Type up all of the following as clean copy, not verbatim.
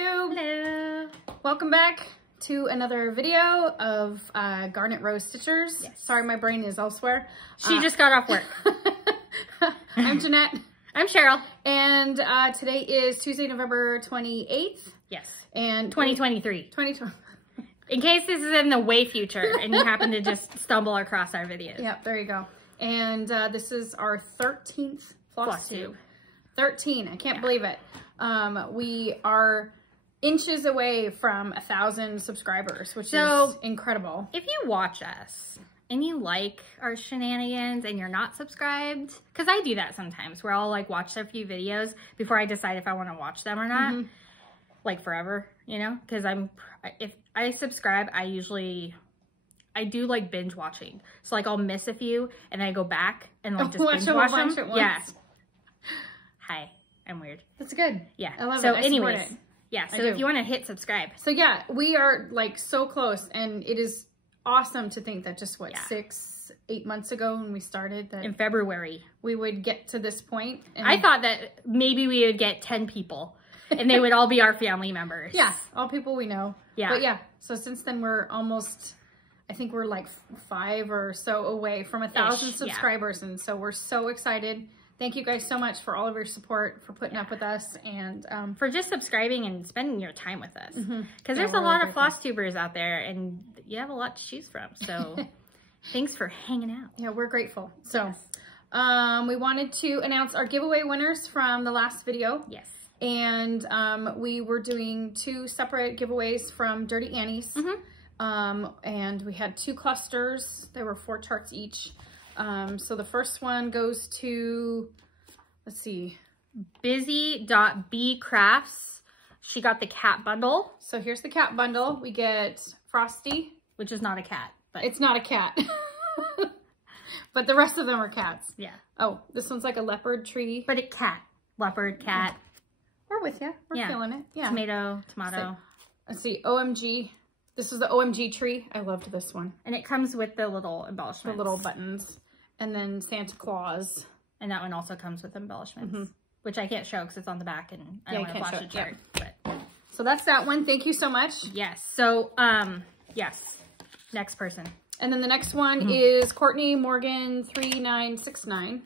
YouTube. Hello. Welcome back to another video of Garnet Rose Stitchers. Yes. Sorry, my brain is elsewhere. She just got off work. I'm Jeanette. I'm Cheryl. And today is Tuesday, November 28th. Yes. And 2023. 2020. In case this is in the way future and you happen to just stumble across our videos. Yep, there you go. And this is our 13th Flosstube. 13. I can't believe it. We are inches away from 1,000 subscribers, which is incredible. If you watch us and you like our shenanigans and you're not subscribed, because I do that sometimes where I'll like watch a few videos before I decide if I want to watch them or not. Like forever, you know, because if I subscribe, I do like binge watching. So like I'll miss a few and then I go back and like just binge watch them. Yeah. Hi, I'm weird. That's good. Yeah. I love so it. I anyways, support it. yeah. So if you want to hit subscribe. So yeah, we are like so close, and it is awesome to think that just what 6-8 months ago when we started that in February we would get to this point. And I thought that maybe we would get 10 people and they would all be our family members. Yeah, all people we know. Yeah. But yeah, so since then we're almost, I think we're like 5 or so away from 1,000 subscribers. And so we're so excited. Thank you guys so much for all of your support, for putting up with us, and for just subscribing and spending your time with us. Because there's a lot of Flosstubers out there and you have a lot to choose from. So thanks for hanging out. Yeah, we're grateful. So we wanted to announce our giveaway winners from the last video. Yes. And we were doing 2 separate giveaways from Dirty Annie's. And we had 2 clusters. There were 4 charts each. So the first one goes to, let's see, busy.bcrafts. She got the cat bundle. So here's the cat bundle. We get Frosty, which is not a cat, but it's not a cat, but the rest of them are cats. Yeah. Oh, this one's like a leopard tree, but it leopard cat. We're with you. We're feeling it. Yeah. Tomato. Let's see. OMG. This is the OMG tree. I loved this one. And it comes with the little embellishments. The little buttons. And then Santa Claus. And that one also comes with embellishments. Which I can't show because it's on the back and I don't want to flash the chart. But. So that's that one. Thank you so much. Yes. So, yes. Next person. And then the next one is Courtney Morgan 3969.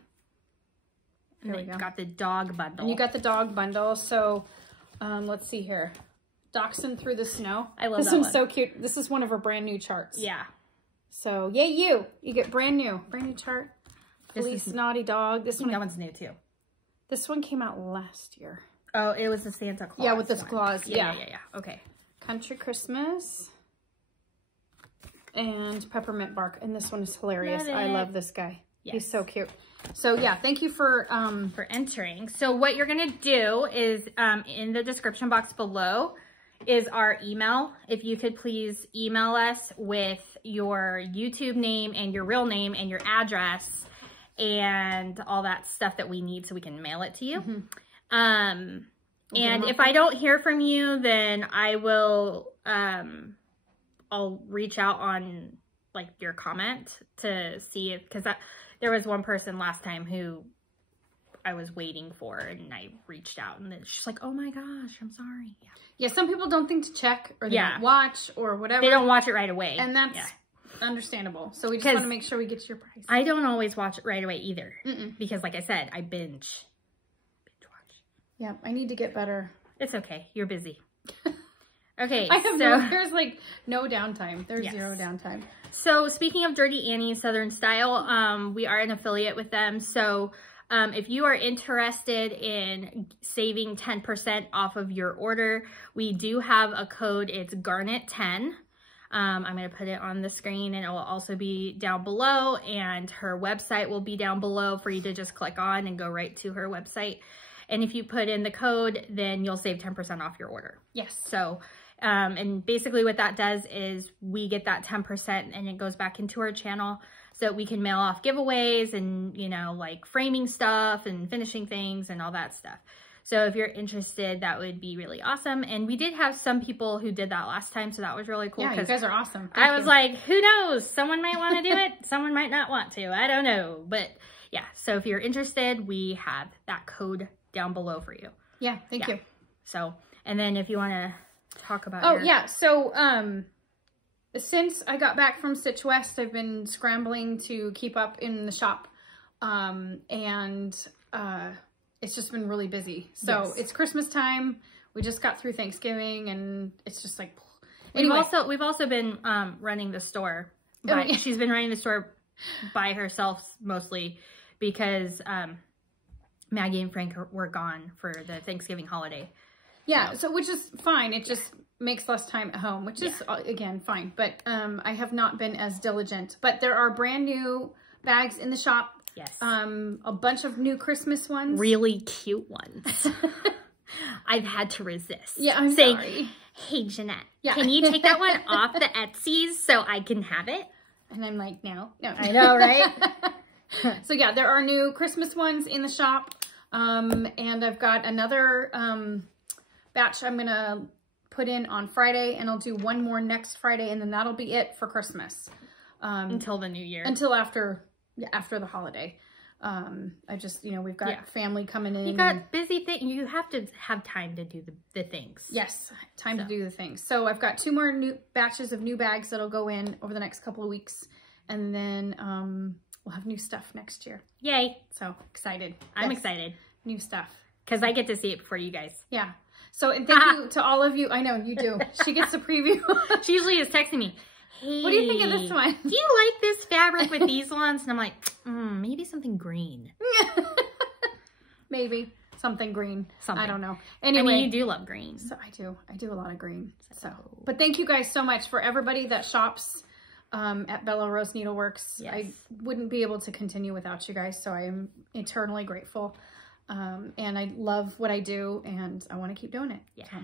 There we go. Got the dog bundle. And you got the dog bundle. So, let's see here. Dachshund Through the Snow. I love this that one's one. So cute. This is one of our brand new charts. Yeah. So yay you get brand new chart. Police Naughty Dog. This one, that one's new too. This one came out last year. Oh, it was the Santa Claus. Yeah, with this clause. Yeah. Okay. Country Christmas and Peppermint Bark, and this one is hilarious. I love this guy. Yes. He's so cute. So yeah, thank you for entering. So what you're gonna do is in the description box below is our email. If you could please email us with your YouTube name and your real name and your address and all that stuff that we need so we can mail it to you. And if I don't hear from you, then I will, I'll reach out on like your comment to see if, because there was one person last time who I was waiting for and I reached out and then she's like, oh my gosh, I'm sorry. Yeah, some people don't think to check or they don't watch or whatever. They don't watch it right away. And that's understandable. So we just want to make sure we get to your price. I don't always watch it right away either. Because like I said, I binge watch. Yeah, I need to get better. It's okay. You're busy. Okay. I have there's like no downtime. There's zero downtime. So speaking of Dirty Annie Southern Style, we are an affiliate with them. So if you are interested in saving 10% off of your order, we do have a code. It's Garnet10. I'm going to put it on the screen and it will also be down below, and her website will be down below for you to just click on and go right to her website. And if you put in the code, then you'll save 10% off your order. Yes. So, and basically what that does is we get that 10% and it goes back into our channel so that we can mail off giveaways and, you know, like framing stuff and finishing things and all that stuff. So if you're interested, that would be really awesome. And we did have some people who did that last time, so that was really cool. Yeah, you guys are awesome. I was like, who knows? Someone might want to do it. Someone might not want to. I don't know. But yeah, so if you're interested, we have that code down below for you. Yeah, thank you. So, and then if you want to talk about Oh, yeah. So, since I got back from Stitch West, I've been scrambling to keep up in the shop. It's just been really busy. So It's Christmas time. We just got through Thanksgiving and it's just like, anyway. We've also been, running the store. She's been running the store by herself mostly because, Maggie and Frank were gone for the Thanksgiving holiday. Yeah. So, which is fine. It just makes less time at home, which is again, fine. But, I have not been as diligent, but there are brand new bags in the shop. Yes. A bunch of new Christmas ones. Really cute ones. I've had to resist. Yeah, I'm saying, sorry. Hey, Jeanette, can you take that one off the Etsy's so I can have it? And I'm like, no. I know, right? So yeah, there are new Christmas ones in the shop. And I've got another batch I'm going to put in on Friday, and I'll do one more next Friday, and then that'll be it for Christmas. Until the new year. Until after the holiday. I just, we've got family coming in. You got busy things. You have to have time to do the things. Yes, time to do the things. So I've got 2 more new batches of new bags that'll go in over the next couple of weeks. And then we'll have new stuff next year. Yay. So excited. I'm excited. New stuff. Because I get to see it before you guys. Yeah. So, and thank you to all of you. I know you do. She gets a preview. She usually is texting me. Hey, what do you think of this one? Do you like this fabric with these ones? And I'm like, maybe something green. Maybe something green. Something. I don't know. Anyway, I mean, you do love green. So I do a lot of green. So, but thank you guys so much for everybody that shops at Bella Rose Needleworks. Yes. I wouldn't be able to continue without you guys. So I am eternally grateful. And I love what I do, and I want to keep doing it. Yeah. So,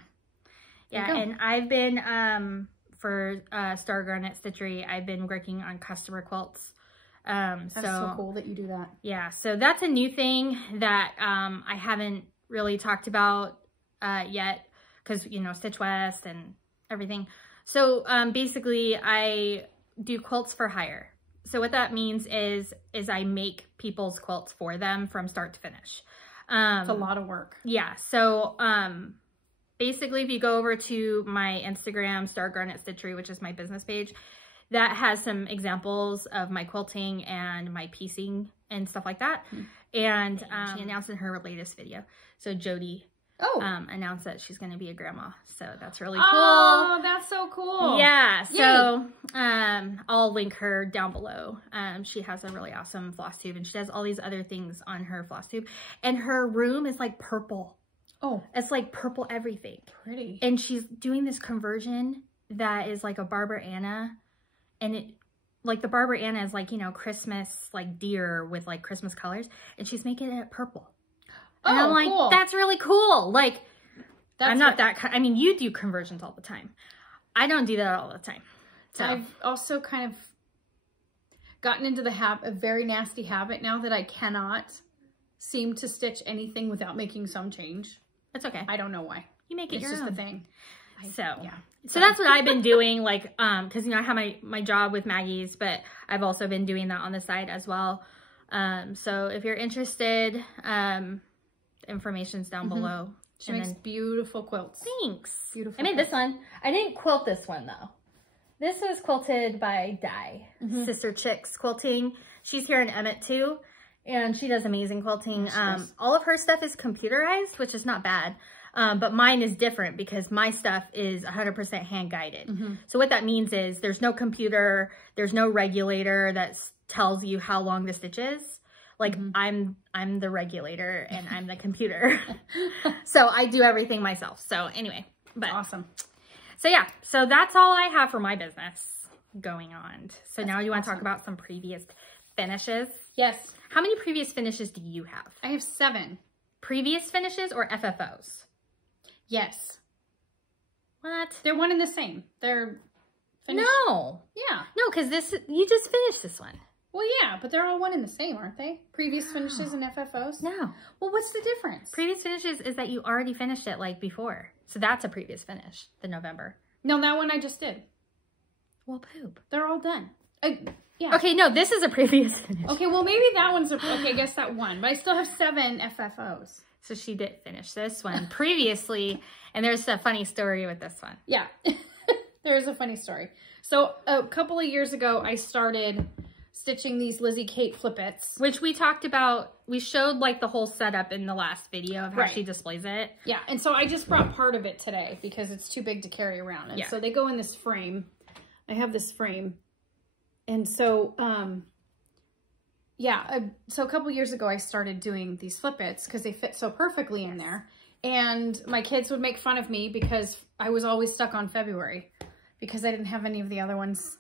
yeah. And I've been, for Star Garnet Stitchery, I've been working on customer quilts. That's so cool that you do that. Yeah, so that's a new thing that I haven't really talked about yet because, Stitch West and everything. So basically, I do quilts for hire. So what that means is I make people's quilts for them from start to finish. It's a lot of work. Yeah, so basically, if you go over to my Instagram, Star Garnet Stitchery, which is my business page, that has some examples of my quilting and my piecing and stuff like that. And she announced in her latest video. So Jodi announced that she's going to be a grandma. So that's really cool. Oh, that's so cool. Yeah. So I'll link her down below. She has a really awesome floss tube, and she does all these other things on her floss tube. And her room is like purple. Oh, it's like purple everything. Pretty. And she's doing this conversion that is like a Barbara Anna. And it, like the Barbara Anna is like, Christmas, like deer with like Christmas colors. And she's making it purple. And I'm like, cool. That's really cool. Like, I'm not that kind. I mean, you do conversions all the time. I don't do that all the time. So I've also kind of gotten into a very nasty habit now that I cannot seem to stitch anything without making some change. That's okay. I don't know why. You make it your own. It's just a thing. So that's what I've been doing, like, because, I have my job with Maggie's, but I've also been doing that on the side as well. So if you're interested, information's down below. She makes beautiful quilts. Thanks. Beautiful. I made this one. I didn't quilt this one, though. This was quilted by Di, Sister Chicks Quilting. She's here in Emmett, too, and she does amazing quilting. All of her stuff is computerized, which is not bad. But mine is different because my stuff is 100% hand guided. So what that means is there's no computer, there's no regulator that tells you how long the stitch is. Like I'm the regulator and I'm the computer. So I do everything myself. So anyway, but awesome. So yeah, so that's all I have for my business going on. So now you want to talk about some previous finishes? Yes. How many previous finishes do you have? I have 7. Previous finishes or FFOs? Yes. What? They're one and the same. They're finished. No. Yeah. No, because you just finished this one. Well, yeah, but they're all one and the same, aren't they? Previous finishes and FFOs? No. Well, what's the difference? Previous finishes is that you already finished it like before. So that's a previous finish, the November. No, that one I just did. Well, poop. They're all done. Yeah. Okay, no, this is a previous finish. Okay, well, maybe that one's okay, I guess that one. But I still have 7 FFOs. So she did finish this one previously, And there's a funny story with this one. Yeah, there is a funny story. So a couple of years ago, I started stitching these Lizzie Kate flippets. Which we talked about. We showed like the whole setup in the last video of how she displays it. Yeah, and so I just brought part of it today because it's too big to carry around. And so they go in this frame. I have this frame. And so, so a couple years ago, I started doing these flippets because they fit so perfectly in there. And my kids would make fun of me because I was always stuck on February because I didn't have any of the other ones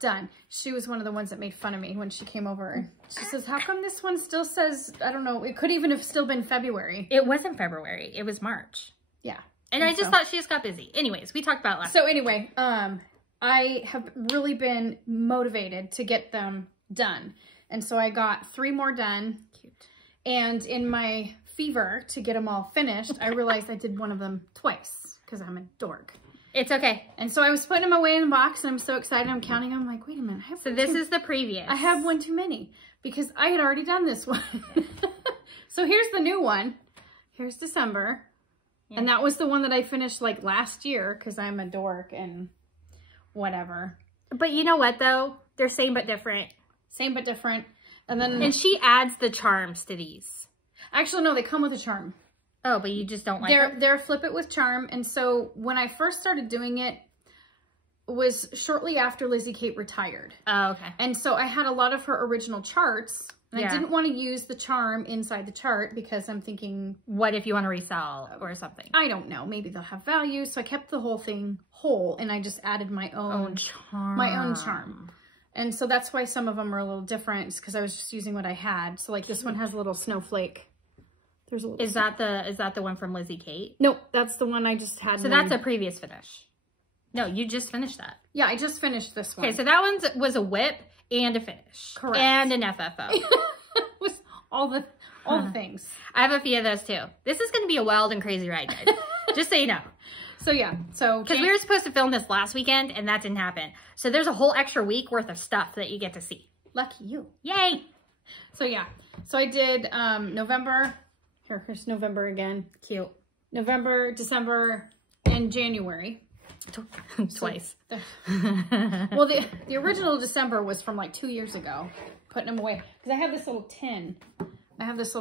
done. She was one of the ones that made fun of me when she came over. She says, how come this one still says, I don't know, it could even have still been February. It wasn't February. It was March. Yeah. And I just thought she just got busy. Anyways, we talked about it last So anyway, I have really been motivated to get them done. And so I got 3 more done. Cute. And in my fever to get them all finished, I realized I did one of them twice because I'm a dork. It's okay. And so I was putting them away in the box and I'm so excited. I'm counting them. I'm like, wait a minute. So this is the previous. I have one too many because I had already done this one. So here's the new one. Here's December. Yeah. And that was the one that I finished like last year because I'm a dork and whatever. But you know what though? They're same but different. Same but different. And then and she adds the charms to these. Actually, no, they come with a charm. Oh, but you just don't like them? They're flip it with charm. And so when I first started doing it was shortly after Lizzie Kate retired. Oh, okay. And so I had a lot of her original charts. And I didn't want to use the charm inside the chart because I'm thinking, what if you want to resell or something? I don't know. Maybe they'll have value. So I kept the whole thing whole and I just added my own charm. And so that's why some of them are a little different because I was just using what I had. So like this one has a little snowflake. There's a little is that the one from Lizzie Kate? Nope, that's the one I just had. So that's a previous finish. No, you just finished that. Yeah, I just finished this one. Okay, so that one was a whip and a finish. Correct. And an FFO. It was all the things. I have a few of those too. This is going to be a wild and crazy ride, guys. Just so you know. So yeah, because we were supposed to film this last weekend and that didn't happen. So there's a whole extra week worth of stuff that you get to see. Lucky you. Yay. So yeah, so I did November. Here's November again. Cute. November, December, and January. Twice. So well, the original December was from like 2 years ago. Putting them away. Because I have this little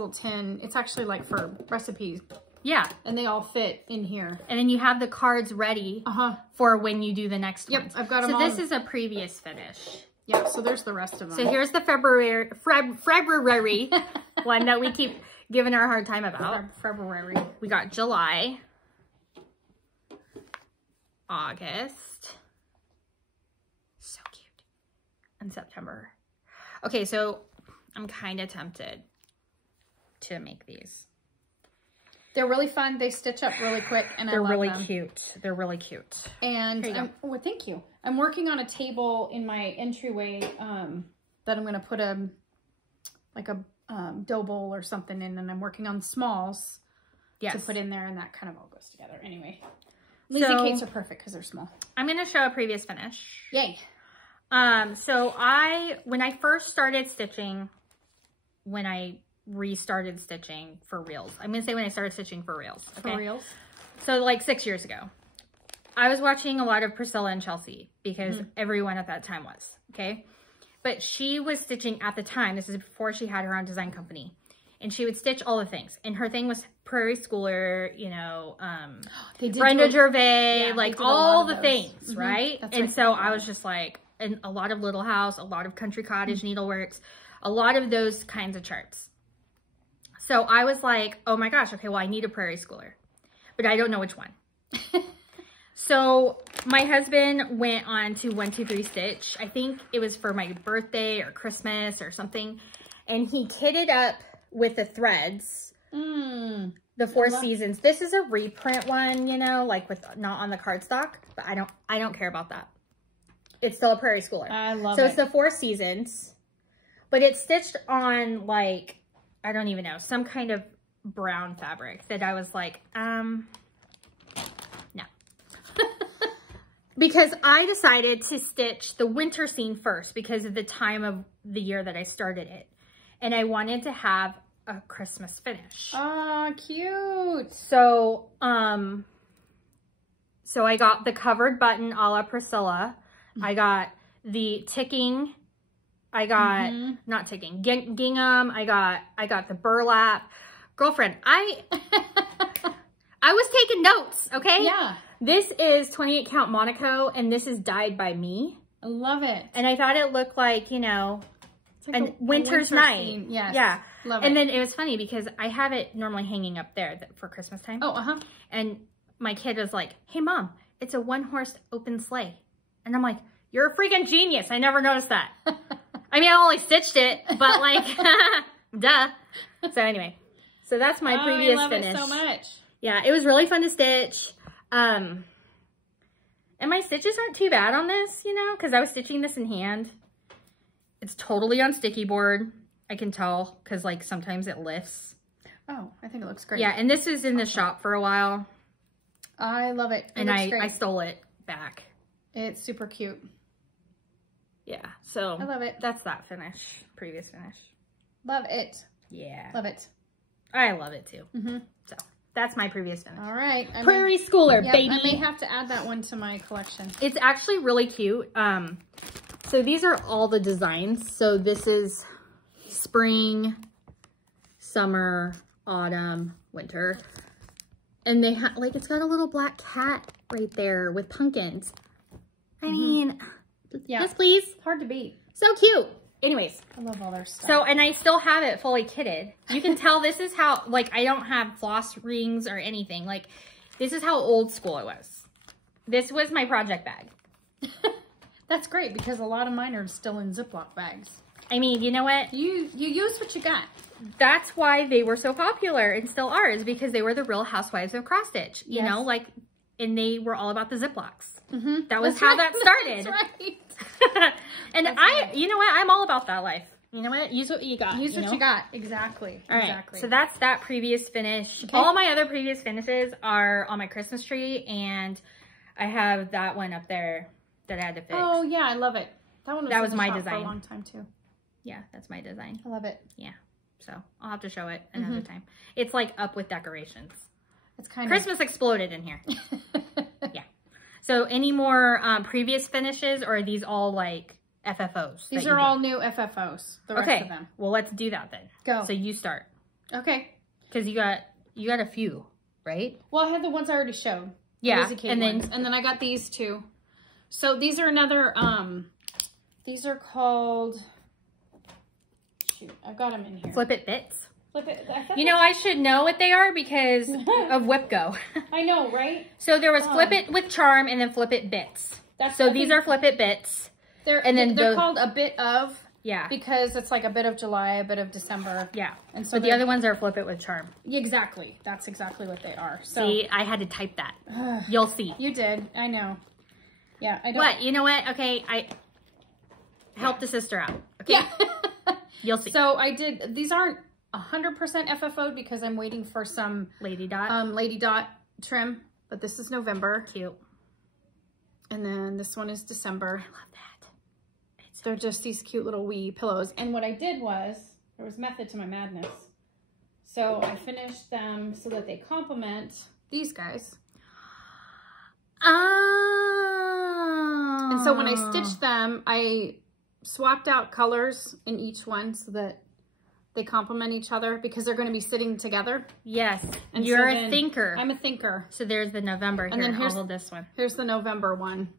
tin. It's actually like for recipes. Yeah. And they all fit in here. And then you have the cards ready for when you do the next one. Yep, I've got them all. So this is a previous finish. Yep, so there's the rest of them. So here's the February one that we keep giving her a hard time about. February. We got July, August, so cute, and September. Okay, so I'm kind of tempted to make these. They're really fun. They stitch up really quick, and they're I love really them. cute. They're really cute. And oh, thank you. I'm working on a table in my entryway that I'm going to put a dough bowl or something in, and I'm working on smalls to put in there, and that kind of all goes together. Anyway, Lizzie Kates are perfect because they're small. I'm going to show a previous finish. Yay. So when I first started stitching, when I restarted stitching for reals, I'm going to say when I started stitching for reals. Okay? For reals? So like 6 years ago, I was watching a lot of Priscilla and Chelsea because everyone at that time was, okay? But she was stitching at the time, this is before she had her own design company, and she would stitch all the things. And her thing was Prairie Schooler, you know, Brenda Gervais, like all the things, right? And so I was just like, and a lot of Little House, a lot of Country Cottage Needleworks, a lot of those kinds of charts. So I was like, oh my gosh, okay, well, I need a Prairie Schooler, but I don't know which one. So my husband went on to 1-2-3 Stitch. I think it was for my birthday or Christmas or something. And he kitted up with the threads, the 4 seasons. This is a reprint one, you know, like with not on the cardstock, but I don't care about that. It's still a Prairie Schooler. I love it. So it's the 4 seasons, but it's stitched on like, I don't even know, some kind of brown fabric that I was like, no. Because I decided to stitch the winter scene first because of the time of the year that I started it. And I wanted to have a Christmas finish. Oh, cute. So, so I got the covered button a la Priscilla. I got the ticking. I got, not ticking, gingham. I got the burlap. Girlfriend, I was taking notes, okay? Yeah. This is 28 count Monaco, and this is dyed by me. I love it. And I thought it looked like, you know, It's like a winter's night. Scene. Yes. Yeah. Love it. And then it was funny because I have it normally hanging up there for Christmas time. Oh, And my kid was like, hey, Mom, it's a one-horse open sleigh. And I'm like, you're a freaking genius. I never noticed that. I mean, I only stitched it, but like, duh. So anyway, so that's my previous finish. I love it so much. Yeah, it was really fun to stitch. And my stitches aren't too bad on this, you know, because I was stitching this in hand. It's totally on sticky board. I can tell because like sometimes it lifts. Oh, I think it looks great. Yeah, and this was in the shop for a while. I love it. And I stole it back. It's super cute. Yeah, so I love it. That's that finish, previous finish. Love it. Yeah. Love it. I love it too. So that's my previous finish. All right. Prairie Schooler, baby. I may have to add that one to my collection. It's actually really cute. So these are all the designs. So this is spring, summer, autumn, winter. And they have, like, it's got a little black cat right there with pumpkins. I mean, yes, please. Hard to beat. So cute. Anyways. I love all their stuff. So, and I still have it fully kitted. You can tell this is how, like, I don't have floss rings or anything. Like, this is how old school it was. This was my project bag. That's great because a lot of mine are still in Ziploc bags. I mean, you know what? You use what you got. That's why they were so popular and still are, is because they were the Real Housewives of Cross Stitch. You know, like, and they were all about the Ziplocs. That was how that started. That's right. And you know what? I'm all about that life. You know what? Use what you got. Use what you got. Exactly. All right. Exactly. So that's that previous finish. Okay. All my other previous finishes are on my Christmas tree, and I have that one up there that I had to fix. Oh yeah, I love it. That was my design for a long time too. Yeah, that's my design. I love it. Yeah. So I'll have to show it another time. It's like up with decorations. It's kind Christmas exploded in here. Yeah. So any more previous finishes, or are these all like FFOs? These are all new FFOs. The rest of them. Well, let's do that then. Go. So you start. Okay. Because you got a few, right? Well, I had the ones I already showed. Yeah. And then I got these two. So these are another. These are called. Shoot, I've got them in here. Flip It Bits. Flip It. You know, I should know what they are because of WIPGO. I know, right? So there was Flip It with Charm and then Flip It Bits. So these are Flip It Bits. They're called a bit of. Yeah. Because it's like a bit of July, a bit of December. Yeah. And so but the other ones are Flip It with Charm. Exactly. That's exactly what they are. So see, I had to type that. You'll see. You did. I know. Yeah. I don't. What? You know what? Okay. I helped the sister out. Okay. Yeah. You'll see. So I did. These aren't 100% FFO'd because I'm waiting for some Lady Dot. Lady Dot trim. But this is November. Cute. And then this one is December. I love that. They're just these cute little wee pillows. And what I did was, there was method to my madness. So I finished them so that they complement these guys. Oh. And so when I stitched them, I swapped out colors in each one so that they complement each other because they're going to be sitting together. Yes. And you're so a thinker. I'm a thinker. So there's the November here, and then here's this one. Here's the November one.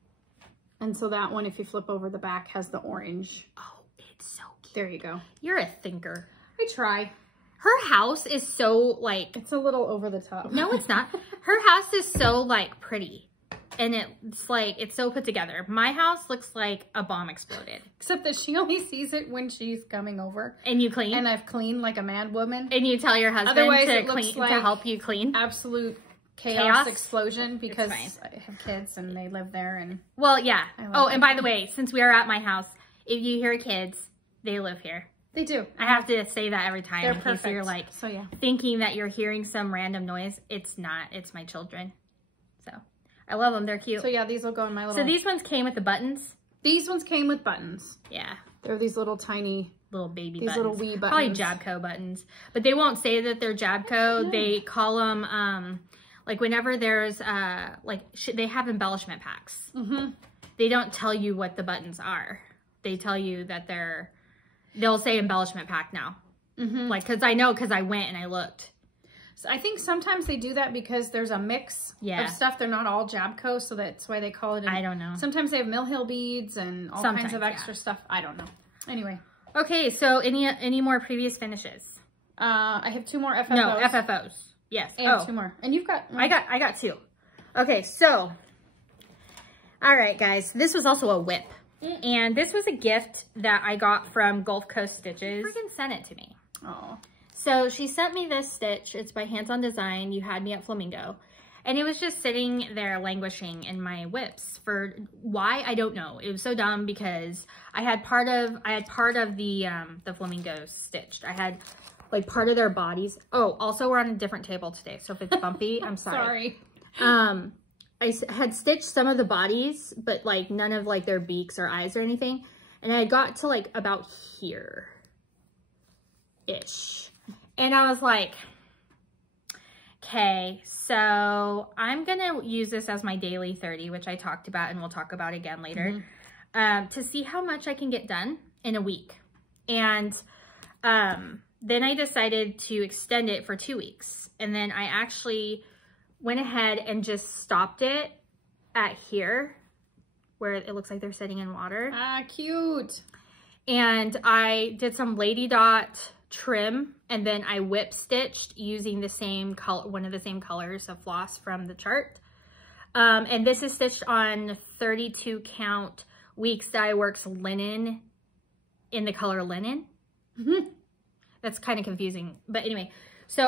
And so that one, if you flip over the back, has the orange. Oh, it's so cute. There you go. You're a thinker. I try. Her house is so, like... It's a little over the top. No, it's not. Her house is so, like, pretty. And it's, like, it's so put together. My house looks like a bomb exploded. Except that she only sees it when she's coming over. And you clean. And I've cleaned like a mad woman. And you tell your husband to help you clean. Absolute chaos explosion because I have kids and they live there. And well, yeah. Oh, and by the way, since we are at my house, if you hear kids, they live here. They do. I have to say that every time. They're perfect. Case you're like thinking that you're hearing some random noise. It's not. It's my children. So I love them. They're cute. So yeah, these will go in my little... So these ones came with the buttons? These ones came with buttons. Yeah. They're these little tiny little baby These buttons. little wee buttons. Probably Jabco buttons. But they won't say that they're Jabco. No. They call them, like whenever there's, they have embellishment packs. Mm-hmm. They don't tell you what the buttons are. They tell you that they'll say embellishment pack now. Mm-hmm. Like, cause I went and I looked. So I think sometimes they do that because there's a mix of stuff. They're not all Jabco, so that's why they call it. I don't know. Sometimes they have Mill Hill beads and all kinds of extra stuff. I don't know. Anyway. Okay, so any more previous finishes? I have 2 more FFOs. No, FFOs. Yes. And 2 more. And you've got... I got 2. Okay, so... All right, guys. This was also a WIP. And this was a gift that I got from Gulf Coast Stitches. Freaking sent it to me. Oh. So she sent me this stitch. It's by Hands On Design. You Had Me at Flamingo. And it was just sitting there languishing in my WIPs for why, I don't know. It was so dumb because I had part of the flamingos stitched. I had like part of their bodies. Oh, also we're on a different table today. So if it's bumpy, I'm sorry. I had stitched some of the bodies, but like none of like their beaks or eyes or anything. And I got to like about here-ish. And I was like, okay, so I'm going to use this as my daily 30, which I talked about and we'll talk about again later, to see how much I can get done in a week. And then I decided to extend it for 2 weeks. And then I actually went ahead and just stopped it at here where it looks like they're sitting in water. Ah, cute. And I did some lady dot trim, and then I whip stitched using the same color, one of the same colors of floss from the chart. And this is stitched on 32 count Weeks Dye Works linen in the color linen. That's kind of confusing, but anyway. So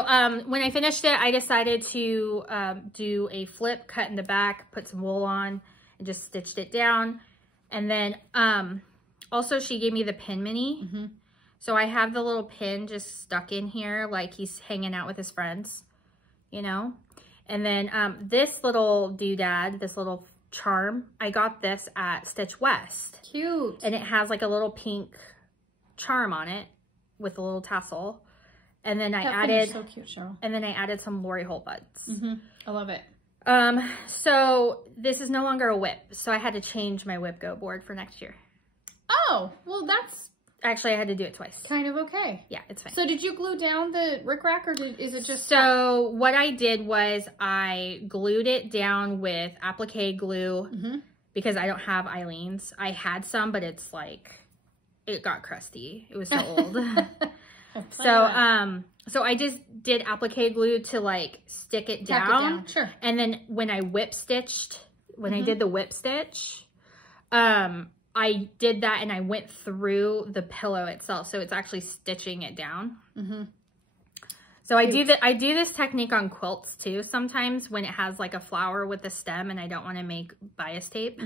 when I finished it, I decided to do a flip, cut in the back, put some wool on, and just stitched it down. And then also she gave me the pin mini. So I have the little pin just stuck in here like he's hanging out with his friends, you know? And then this little doodad, this little charm, I got this at Stitch West. Cute. And it has like a little pink charm on it with a little tassel. And then I added, so cute, Cheryl. And then I added some Lori Holt buds. I love it. So this is no longer a WIP. So I had to change my WIPGO board for next year. Oh, well that's... Actually, I had to do it twice. Kind of okay. Yeah, it's fine. So did you glue down the rickrack or is it just... So what I did was I glued it down with applique glue because I don't have Eileen's. I had some, but it's like, it got crusty. It was so old. So I just did applique glue to like stick it down. Sure. And then when I whip stitched, when I did the whip stitch, I did that and I went through the pillow itself. So it's actually stitching it down. So I do this technique on quilts too. Sometimes when it has like a flower with a stem and I don't want to make bias tape,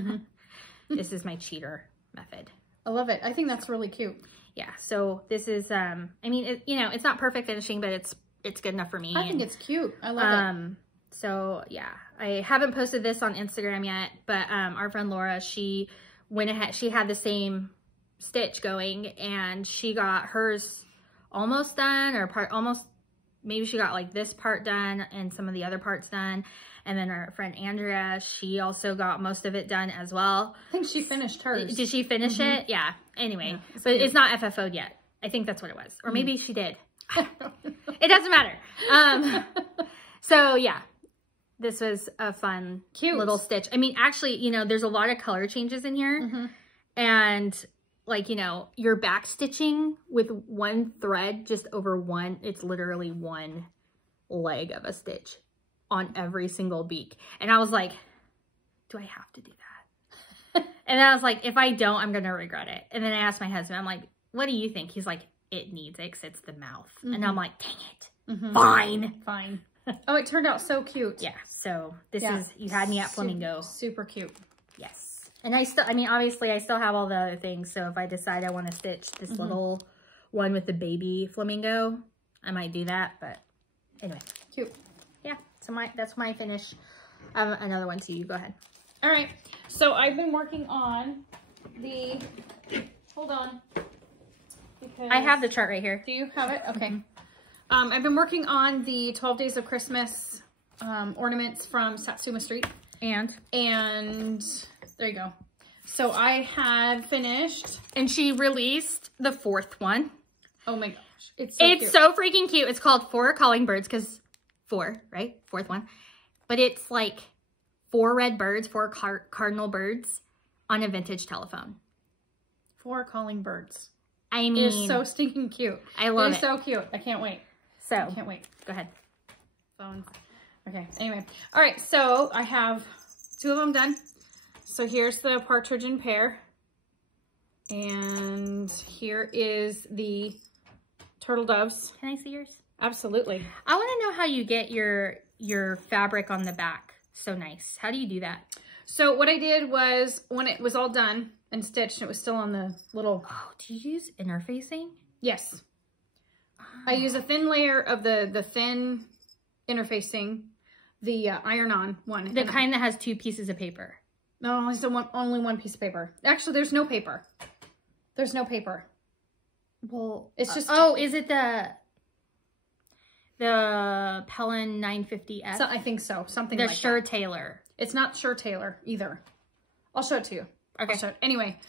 this is my cheater method. I love it. I think that's really cute. Yeah. So this is, I mean, you know, it's not perfect finishing, but it's good enough for me. I think it's cute. I love it. So yeah, I haven't posted this on Instagram yet, but our friend Laura, she went ahead, she had the same stitch going and she got hers almost done or almost, maybe she got like this part done and some of the other parts done. And then our friend Andrea, she also got most of it done as well. I think she finished hers. Did she finish it? Yeah. Anyway, but it's not FFO'd yet. I think that's what it was. Or maybe she did. It doesn't matter. So yeah, this was a fun, cute little stitch. I mean, actually, you know, there's a lot of color changes in here. And like, you know, you're back stitching with one thread just over one. It's literally one leg of a stitch on every single beak. And I was like, do I have to do that? And I was like, if I don't, I'm going to regret it. And then I asked my husband, I'm like, what do you think? He's like, it needs it 'cause it's the mouth. And I'm like, dang it. Fine. Oh, it turned out so cute. Yeah. So this is, You Had Me at Flamingo. Super cute. Yes. And I still, I mean, obviously I still have all the other things. So if I decide I want to stitch this little one with the baby flamingo, I might do that. But anyway. Cute. Yeah. So that's my finish. I have another one too. You go ahead. All right. So I've been working on the, hold on. I have the chart right here. Do you have it? Okay. I've been working on the 12 Days of Christmas ornaments from Satsuma Street. And there you go. So I had finished. And she released the 4th one. Oh my gosh. It's so freaking cute. It's called 4 Calling Birds because 4, right? 4th one. But it's like 4 red birds, 4 cardinal birds on a vintage telephone. 4 calling birds. I mean. It's so stinking cute. I love it. It's so cute. I can't wait. So. I can't wait. Go ahead. Phones. Okay. Anyway. All right. So I have 2 of them done. So here's the partridge in pear. And here is the turtle doves. Can I see yours? Absolutely. I want to know how you get your fabric on the back so nice. How do you do that? So what I did was when it was all done and stitched, it was still on the little... Oh, do you use interfacing? Yes. Oh. I use a thin layer of the thin interfacing, the iron-on one. The kind that has 2 pieces of paper. No, only one piece of paper. Actually, there's no paper. There's no paper. Well, it's just... oh, is it the Pellin 950S? So, I think so. Something like that. The Sure Taylor. It's not Sure Taylor either. I'll show it to you. Okay. Anyway,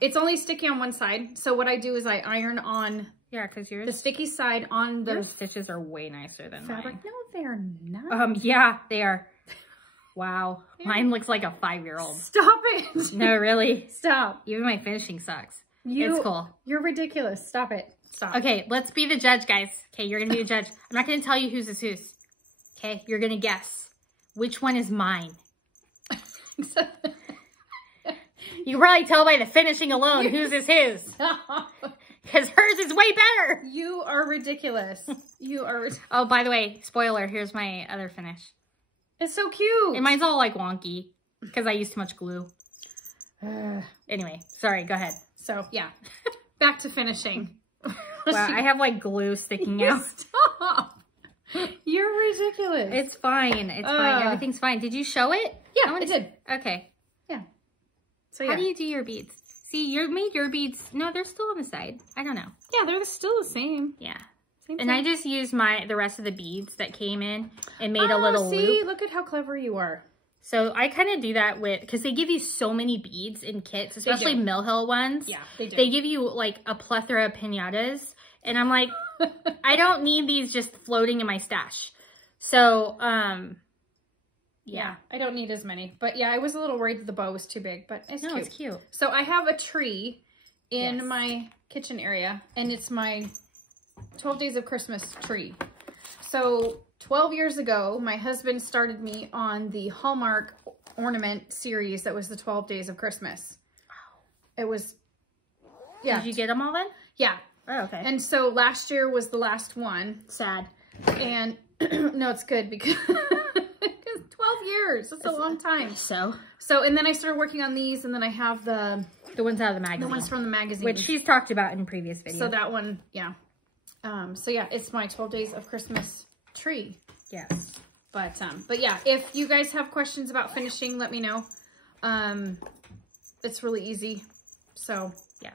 it's only sticky on one side. So what I do is I iron on because yours... the sticky side on the... Your stitches are way nicer than fabric. mine. No, they're not. Yeah, they are. Wow. Yeah. Mine looks like a 5-year-old. Stop it. No, really. Stop. Even my finishing sucks. It's cool. You're ridiculous. Stop it. Stop. Okay, let's be the judge, guys. Okay, you're going to be the judge. I'm not going to tell you whose is whose. Okay, you're going to guess. Which one is mine? You can probably tell by the finishing alone whose is whose. Because hers is way better. You are ridiculous. You are. Oh, by the way, spoiler, here's my other finish. It's so cute. And mine's all like wonky because I used too much glue. Anyway, sorry, go ahead. So, yeah. Back to finishing. Wow, I have like glue sticking out. Stop. You're ridiculous. It's fine. It's fine. Everything's fine. Did you show it? Yeah, I did. Okay. Yeah. So how do you do your beads? See, you made your beads. No, they're still on the side. I don't know. Yeah, they're still the same. Yeah. Same and I just used the rest of the beads that came in and made a little loop. Look at how clever you are. So I kind of do that because they give you so many beads in kits, especially Mill Hill ones. Yeah, they do. They give you like a plethora of piñatas. And I'm like, I don't need these just floating in my stash. So, yeah. I don't need as many. But yeah, I was a little worried that the bow was too big, but it's cute. No, it's cute. So I have a tree in my kitchen area, and it's my 12 Days of Christmas tree. So 12 years ago, my husband started me on the Hallmark ornament series that was the 12 Days of Christmas. Wow. It was, yeah. Did you get them all then? Yeah. Oh, okay. And so last year was the last one. Sad. And no, it's good because 12 years. That's a long time. So, and then I started working on these, and then I have the ones out of the magazine. The ones from the magazine. Which she's talked about in previous videos. So that one, yeah. So yeah, it's my 12 Days of Christmas tree. Yes. But yeah, if you guys have questions about finishing, let me know. It's really easy. So yeah.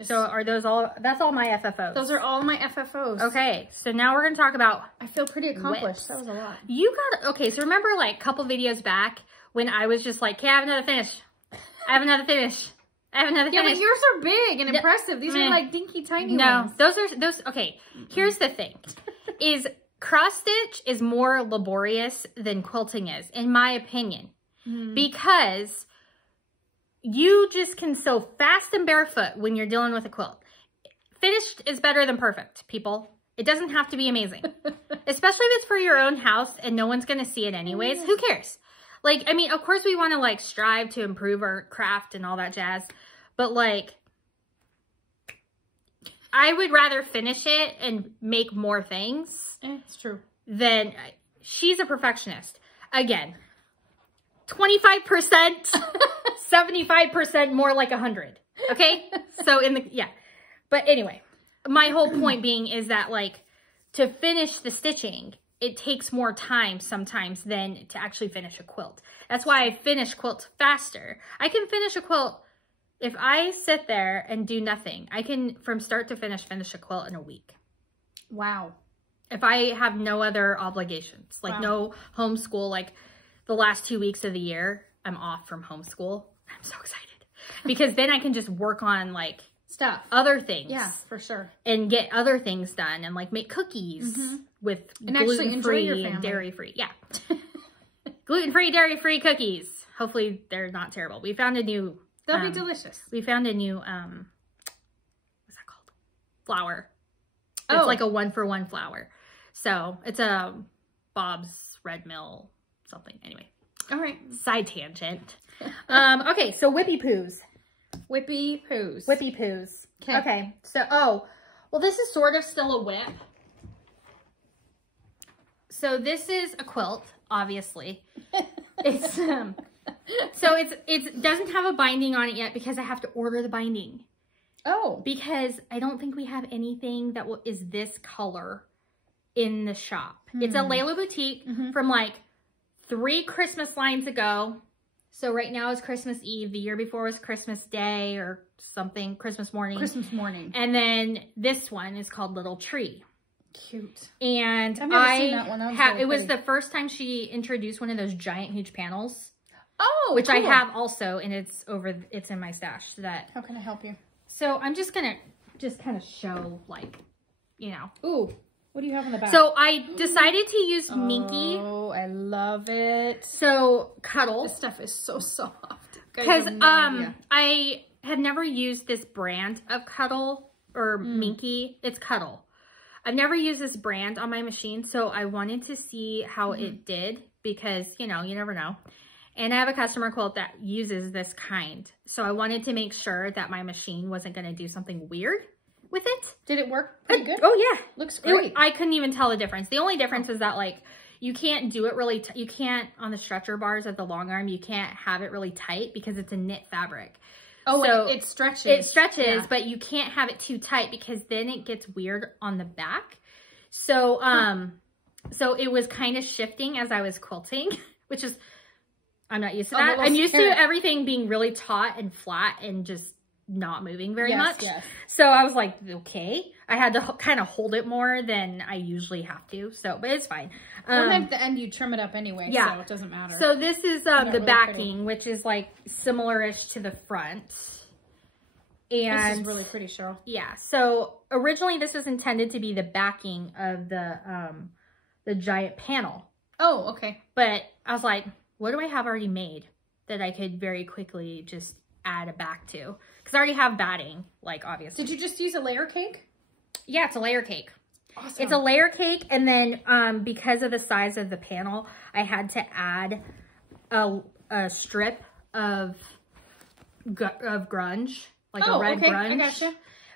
So are those all, that's all my FFOs. Those are all my FFOs. Okay, so now we're going to talk about I feel pretty accomplished. WIPS. That was a lot. You got, okay, so remember like a couple videos back when I was just like, okay, I have another finish. I have another finish. I have another finish. Yeah, but yours are big and impressive. These are like dinky tiny ones. No, those, okay, here's the thing. Is cross stitch is more laborious than quilting is, in my opinion. Because you just can sew fast and barefoot when you're dealing with a quilt. Finished is better than perfect, people. It doesn't have to be amazing. Especially if it's for your own house and no one's going to see it anyways. Who cares? Like, I mean, of course we want to like strive to improve our craft and all that jazz. But like, I would rather finish it and make more things. It's true. Than, she's a perfectionist. Again, 25%. 75% more like 100. Okay? So but anyway, my whole point being is that like to finish the stitching, it takes more time sometimes than to actually finish a quilt. That's why I finish quilts faster. I can finish a quilt if I sit there and do nothing, I can, from start to finish a quilt in a week. Wow. If I have no other obligations, like no homeschool, like the last 2 weeks of the year, I'm off from homeschool. I'm so excited because then I can just work on like stuff, other things. Yeah, for sure. And get other things done and like make cookies with gluten-free and dairy-free. Yeah. Gluten-free, dairy-free cookies. Hopefully they're not terrible. We found a new... They'll be delicious. We found a new, what's that called? Flour. It's like a 1-for-1 flour. So it's a Bob's Red Mill something. Anyway. All right. Side tangent. Okay, so Whippy Poos. Whippy Poos. Whippy Poos. Okay. So, well, this is sort of still a whip. So this is a quilt, obviously. It's so it doesn't have a binding on it yet because I have to order the binding. Oh. Because I don't think we have anything that is this color in the shop. It's a Layla Boutique from like 3 Christmas lines ago. So right now is Christmas Eve. The year before was Christmas Day or something, Christmas morning. Christmas morning. And then this one is called Little Tree. Cute. And I've never seen that one. It was the first time she introduced one of those giant, huge panels. Oh, which cool. I have also, and it's in my stash. So that. How can I help you? So I'm just gonna kind of show, like, you know. Ooh, what do you have in the back? So I decided to use Minky. Oh, I love it. So Cuddle. This stuff is so soft. Because I have never used this brand of Cuddle or Minky. It's Cuddle. I've never used this brand on my machine, so I wanted to see how it did because, you know, you never know. And I have a customer quilt that uses this kind. So I wanted to make sure that my machine wasn't going to do something weird with it. Did it work pretty good? Oh, yeah. Looks great. I couldn't even tell the difference. The only difference is that, like, you can't do it really, you can't, on the stretcher bars of the long arm, you can't have it really tight because it's a knit fabric. Oh, so it stretches. It stretches, but you can't have it too tight because then it gets weird on the back. So, so it was kind of shifting as I was quilting, which is, I'm not used to that. I'm used to everything being really taut and flat and just not moving very much. Yes. So I was like, okay. I had to kind of hold it more than I usually have to. So, but it's fine. Well, at the end you trim it up anyway, so it doesn't matter. So this is the really backing, which is like similar-ish to the front. And this is really pretty, Cheryl. Yeah. So originally this was intended to be the backing of the giant panel. Oh, okay. But I was like, what do I have already made that I could very quickly just add a back to? Because I already have batting, like, obviously. Did you just use a layer cake? Yeah, it's a layer cake. Awesome. It's a layer cake, and then because of the size of the panel, I had to add a strip of grunge, like a red grunge. I gotcha.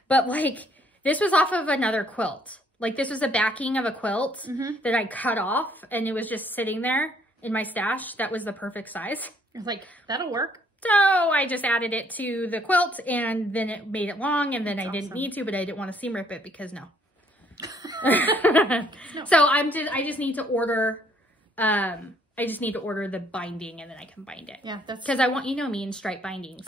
But, like, this was off of another quilt. Like, this was the backing of a quilt that I cut off, and it was just sitting there in my stash. That was the perfect size. I was like, that'll work. So I just added it to the quilt and then it made it long and then I didn't need to, but I didn't want to seam rip it because no. So I just need to order, the binding and then I can bind it. Yeah. That's because I want, you know me and stripe bindings.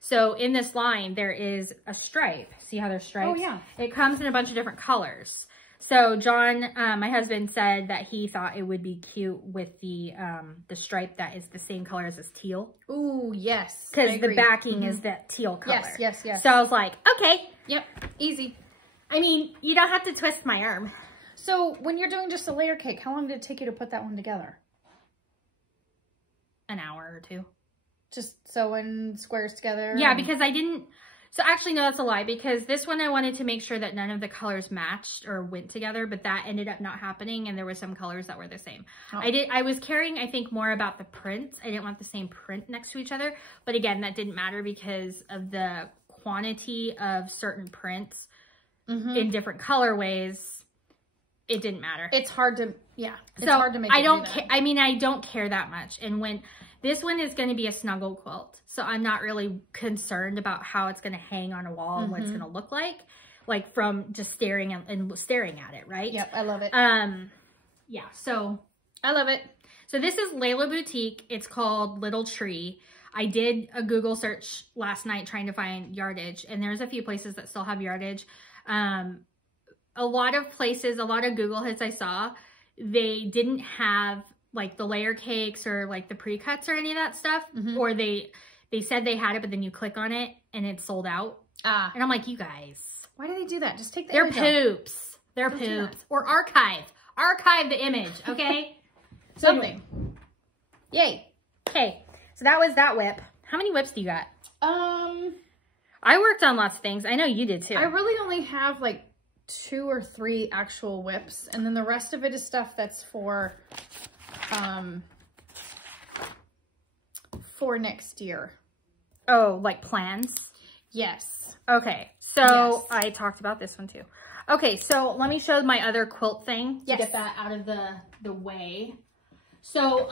So in this line, there is a stripe. See how there's stripes? Oh yeah. It comes in a bunch of different colors. So John, my husband, said that he thought it would be cute with the stripe that is the same color as this teal. Ooh, yes. Because the backing is that teal color. Yes, yes, yes. So I was like, okay. Yep, easy. I mean, you don't have to twist my arm. So when you're doing just a layer cake, how long did it take you to put that one together? An hour or two. Just sewing squares together? Yeah, because I didn't... So actually, no, that's a lie, because this one I wanted to make sure that none of the colors matched or went together, but that ended up not happening, and there were some colors that were the same. Oh. I was caring, I think, more about the print. I didn't want the same print next to each other, but again, that didn't matter because of the quantity of certain prints in different colorways. It didn't matter. It's hard to, it's hard to make I don't care. I mean, I don't care that much, and when this one is going to be a snuggle quilt. So I'm not really concerned about how it's going to hang on a wall and what it's going to look like from just staring at it, right? Yep, I love it. Yeah, so I love it. So this is Layla Boutique. It's called Little Tree. I did a Google search last night trying to find yardage, and there's a few places that still have yardage. A lot of places, a lot of Google hits I saw, they didn't have like the layer cakes or like the pre-cuts or any of that stuff. Or they said they had it, but then you click on it and it's sold out. And I'm like, you guys. Why do they do that? Just take the They're image out. poops. They're poops. Or archive. Archive the image, okay? Something. Yay. Okay, so that was that WIP. How many WIPs do you got? I worked on lots of things. I know you did too. I really only have like 2 or 3 actual WIPs, and then the rest of it is stuff that's for next year. Oh, like plans? Yes. Okay, so I talked about this one too. Okay, so let me show my other quilt thing to get that out of the way. So,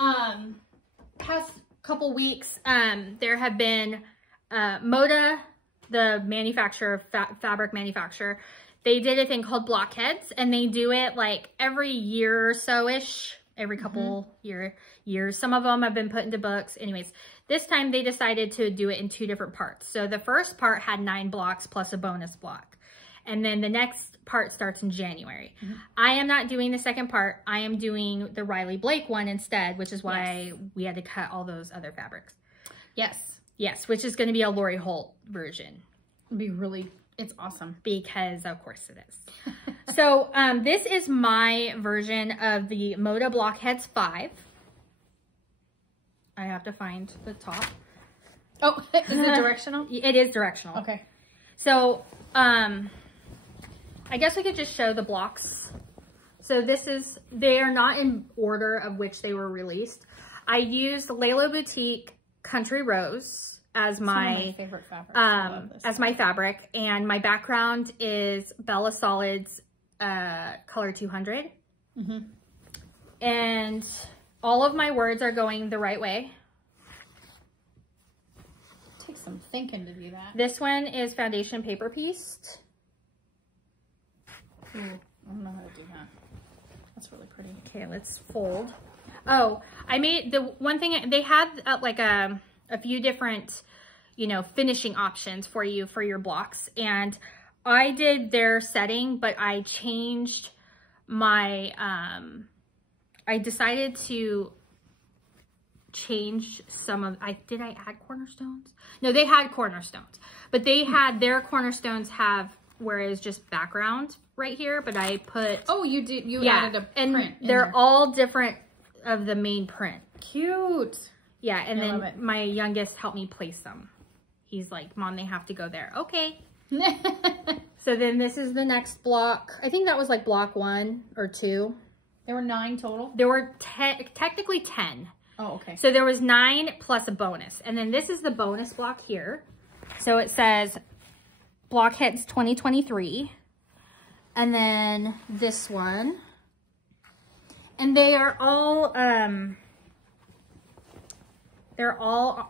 past couple weeks, there have been Moda, the manufacturer, fabric manufacturer. They did a thing called blockheads, and they do it like every year or so-ish, every couple years. Some of them have been put into books. Anyways, this time they decided to do it in 2 different parts. So the first part had 9 blocks plus a bonus block. And then the next part starts in January. I am not doing the second part. I am doing the Riley Blake one instead, which is why we had to cut all those other fabrics. Yes. Yes, which is going to be a Lori Holt version. It'd be really, it's awesome. Because of course it is. So this is my version of the Moda Blockheads 5. I have to find the top. Oh, is it directional? It is directional. Okay. So, I guess we could just show the blocks. So they are not in order of which they were released. I used Layla Boutique Country Rose as my favorite fabric. As my fabric, and my background is Bella Solids color 200. And all of my words are going the right way. Takes some thinking to do that. This one is foundation paper pieced. Ooh, I don't know how to do that. That's really pretty. Okay, let's fold. Oh, I made the one thing, they had like a few different, you know, finishing options for you for your blocks. And I did their setting, but I changed my, I decided to change some of, did I add cornerstones? No, they had cornerstones, but they had their cornerstones have where it's just background right here, but I put... Oh, you did, you added a print. And they're all different of the main print. Cute. Yeah, and then my youngest helped me place them. He's like, Mom, they have to go there. Okay. So then this is the next block. I think that was like block 1 or 2. There were 9 total? There were technically 10. Oh, okay. So there was 9 plus a bonus. And then this is the bonus block here. So it says Blockheads 2023. And then this one. And they are all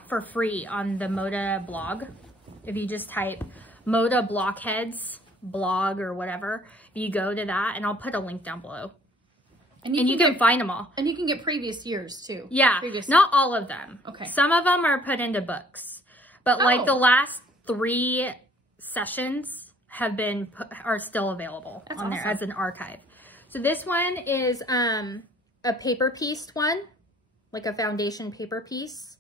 for free on the Moda blog. If you just type Moda Blockheads blog or whatever, you go to that, and I'll put a link down below. And you can find them all. And you can get previous years too. Yeah, not all of them. Okay. Some of them are put into books. But like the last 3 sessions are still available on there as an archive. So this one is a paper pieced one, like a foundation paper piece.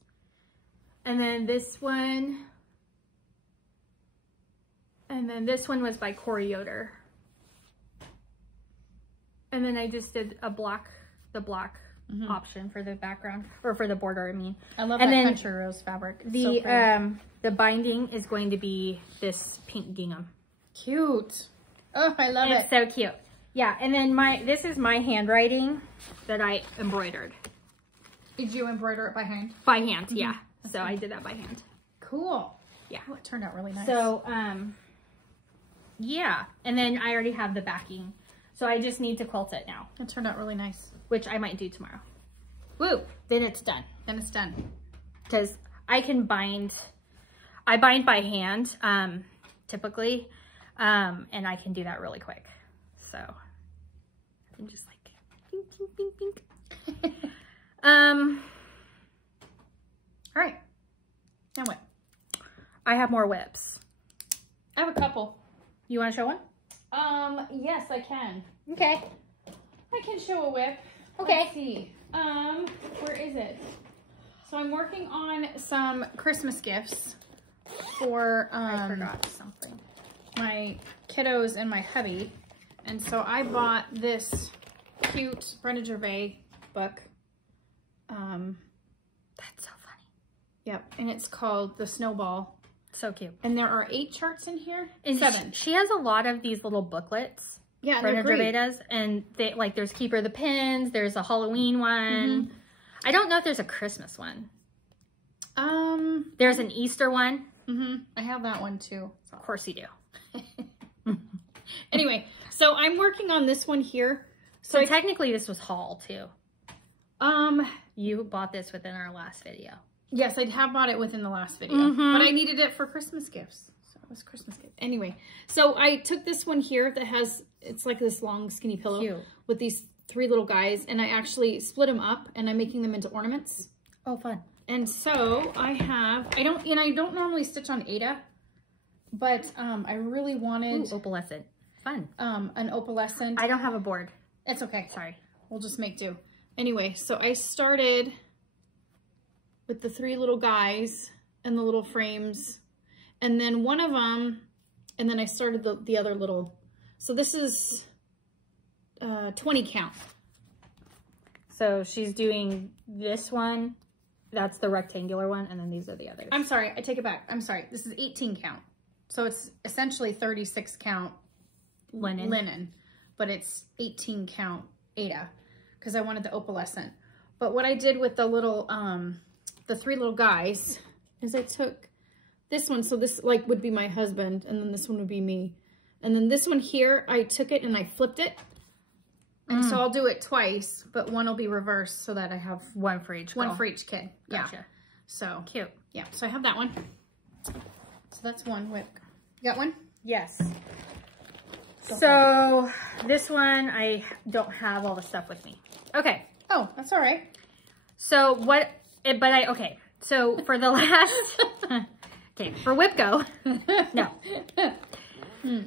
And then this one, was by Corey Yoder. And then I just did the black option for the background, or for the border, I mean. I love that Country Rose fabric. It's the binding is going to be this pink gingham. Cute. Oh, I love it. It's so cute. Yeah, and then this is my handwriting that I embroidered. Did you embroider it by hand? By hand, yeah. So I did that by hand. Cool. Yeah. Oh, it turned out really nice. So, yeah. And then I already have the backing. So I just need to quilt it now. It turned out really nice. Which I might do tomorrow. Woo! Then it's done. Then it's done. Because I can bind, I bind by hand, typically. And I can do that really quick. So, I'm just like, bink, bink, bink, bink. All right. I have more WIPs. I have a couple. You want to show one? Yes, I can. Okay. I can show a WIP. Okay. Let's see. Where is it? So I'm working on some Christmas gifts for I forgot something. my kiddos and my hubby. And so I bought this cute Brenda Gervais book. That's so funny. Yep, and it's called The Snowball. So cute. And there are 8 charts in here. And 7. She has a lot of these little booklets. Yeah, Brenda they're Gervais great. does, and they like there's Keeper the Pins, there's a Halloween one. I don't know if there's a Christmas one. There's an Easter one. I have that one too. Of course you do. Anyway, so I'm working on this one here. So technically this was haul too. Um, You bought this within our last video. yes, I have bought it within the last video, but I needed it for Christmas gifts. So it was Christmas gift. Anyway, so I took this one here that has, it's like this long skinny pillow Cute. with these 3 little guys, and I actually split them up and I'm making them into ornaments. Oh, fun. And so I have, I don't normally stitch on Ada, but I really wanted opalescent. Fun. an opalescent. I don't have a board. It's okay. Sorry. We'll just make do. Anyway, so I started with the 3 little guys and the little frames, and then one of them, and then I started the other little. So this is 20 count. So she's doing this one. That's the rectangular one, and then these are the others. I'm sorry, I take it back. I'm sorry. This is 18 count. So it's essentially 36 count linen, but it's 18 count Ada because I wanted the opalescent. But what I did with the little, the 3 little guys is I took this one. So this like would be my husband, and then this one would be me. And then this one here, I took it and I flipped it. And so I'll do it twice, but one will be reversed so that I have one for each girl. one for each kid. Gotcha. Yeah. So Cute. yeah, so I have that one. So that's one WIP. You got one? Yes. So this one, I don't have all the stuff with me. Okay. Oh, that's all right. So okay. So for the last, okay, for WIPGO, no.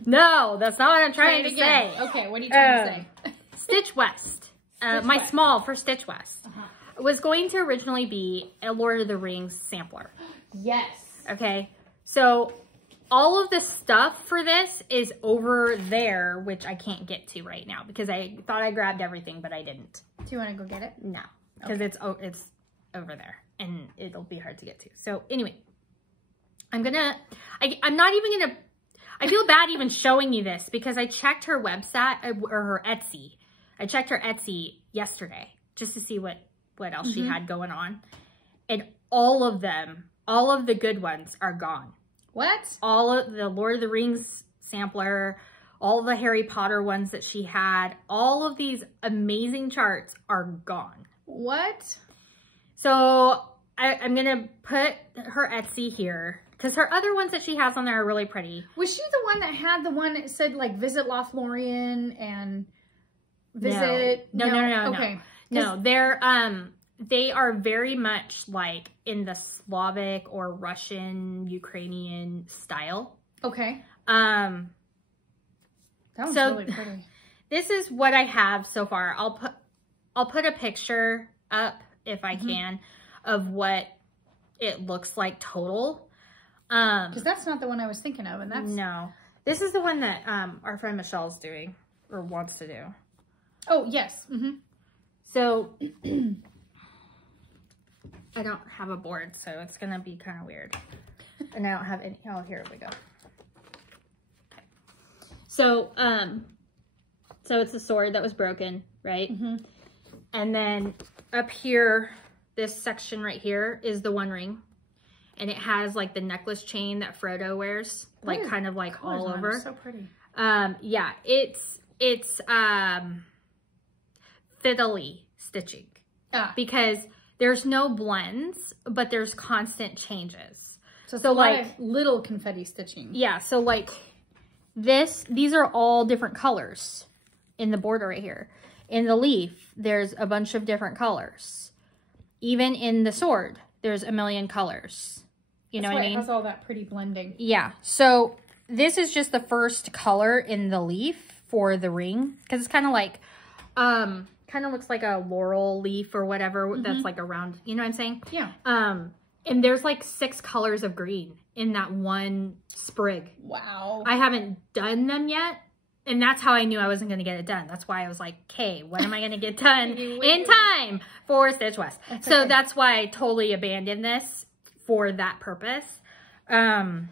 No, that's not what I'm trying to say. Okay, what are you trying to say? Stitch West, my small for Stitch West, was going to originally be a Lord of the Rings sampler. Yes. Okay, so all of the stuff for this is over there, which I can't get to right now because I thought I grabbed everything, but I didn't. Do you want to go get it? No, because it's over there and it'll be hard to get to. So anyway, I'm not even gonna, I feel bad even showing you this because I checked her website or her Etsy. I checked her Etsy yesterday just to see what else she had going on. And all of them, all of the good ones are gone. What? All of the Lord of the Rings sampler, all the Harry Potter ones that she had, all of these amazing charts are gone. What? So I'm going to put her Etsy here because her other ones that she has on there are really pretty. Was she the one that had the one that said like visit Lothlorien and visit? No. Okay. No, they are very much like in the Slavic or Russian, Ukrainian style. Okay. That one's really pretty. This is what I have so far. I'll put a picture up if I can of what it looks like total. Because that's not the one I was thinking of, and that's no. This is the one that our friend Michelle's doing or wants to do. Oh yes. So I don't have a board, so it's gonna be kind of weird. And I don't have any. Oh, here we go. Okay. So so it's a sword that was broken, right? And then up here, this section right here is the One Ring. And it has like the necklace chain that Frodo wears, like kind of like all over. So pretty. Yeah, it's fiddly stitching because there's no blends, but there's constant changes. So it's a lot of little confetti stitching. Yeah, so like these are all different colors in the border right here. In the leaf, there's a bunch of different colors. Even in the sword, there's a million colors. You know what I mean? It has all that pretty blending. Yeah. So this is just the first color in the leaf for the ring. Because it's kind of like, kind of looks like a laurel leaf or whatever that's like around, you know what I'm saying? Yeah. And there's like 6 colors of green in that one sprig. Wow. I haven't done them yet. And that's how I knew I wasn't going to get it done. That's why I was like, okay, when am I going to get done in time for Stitch West? That's why I totally abandoned this for that purpose. But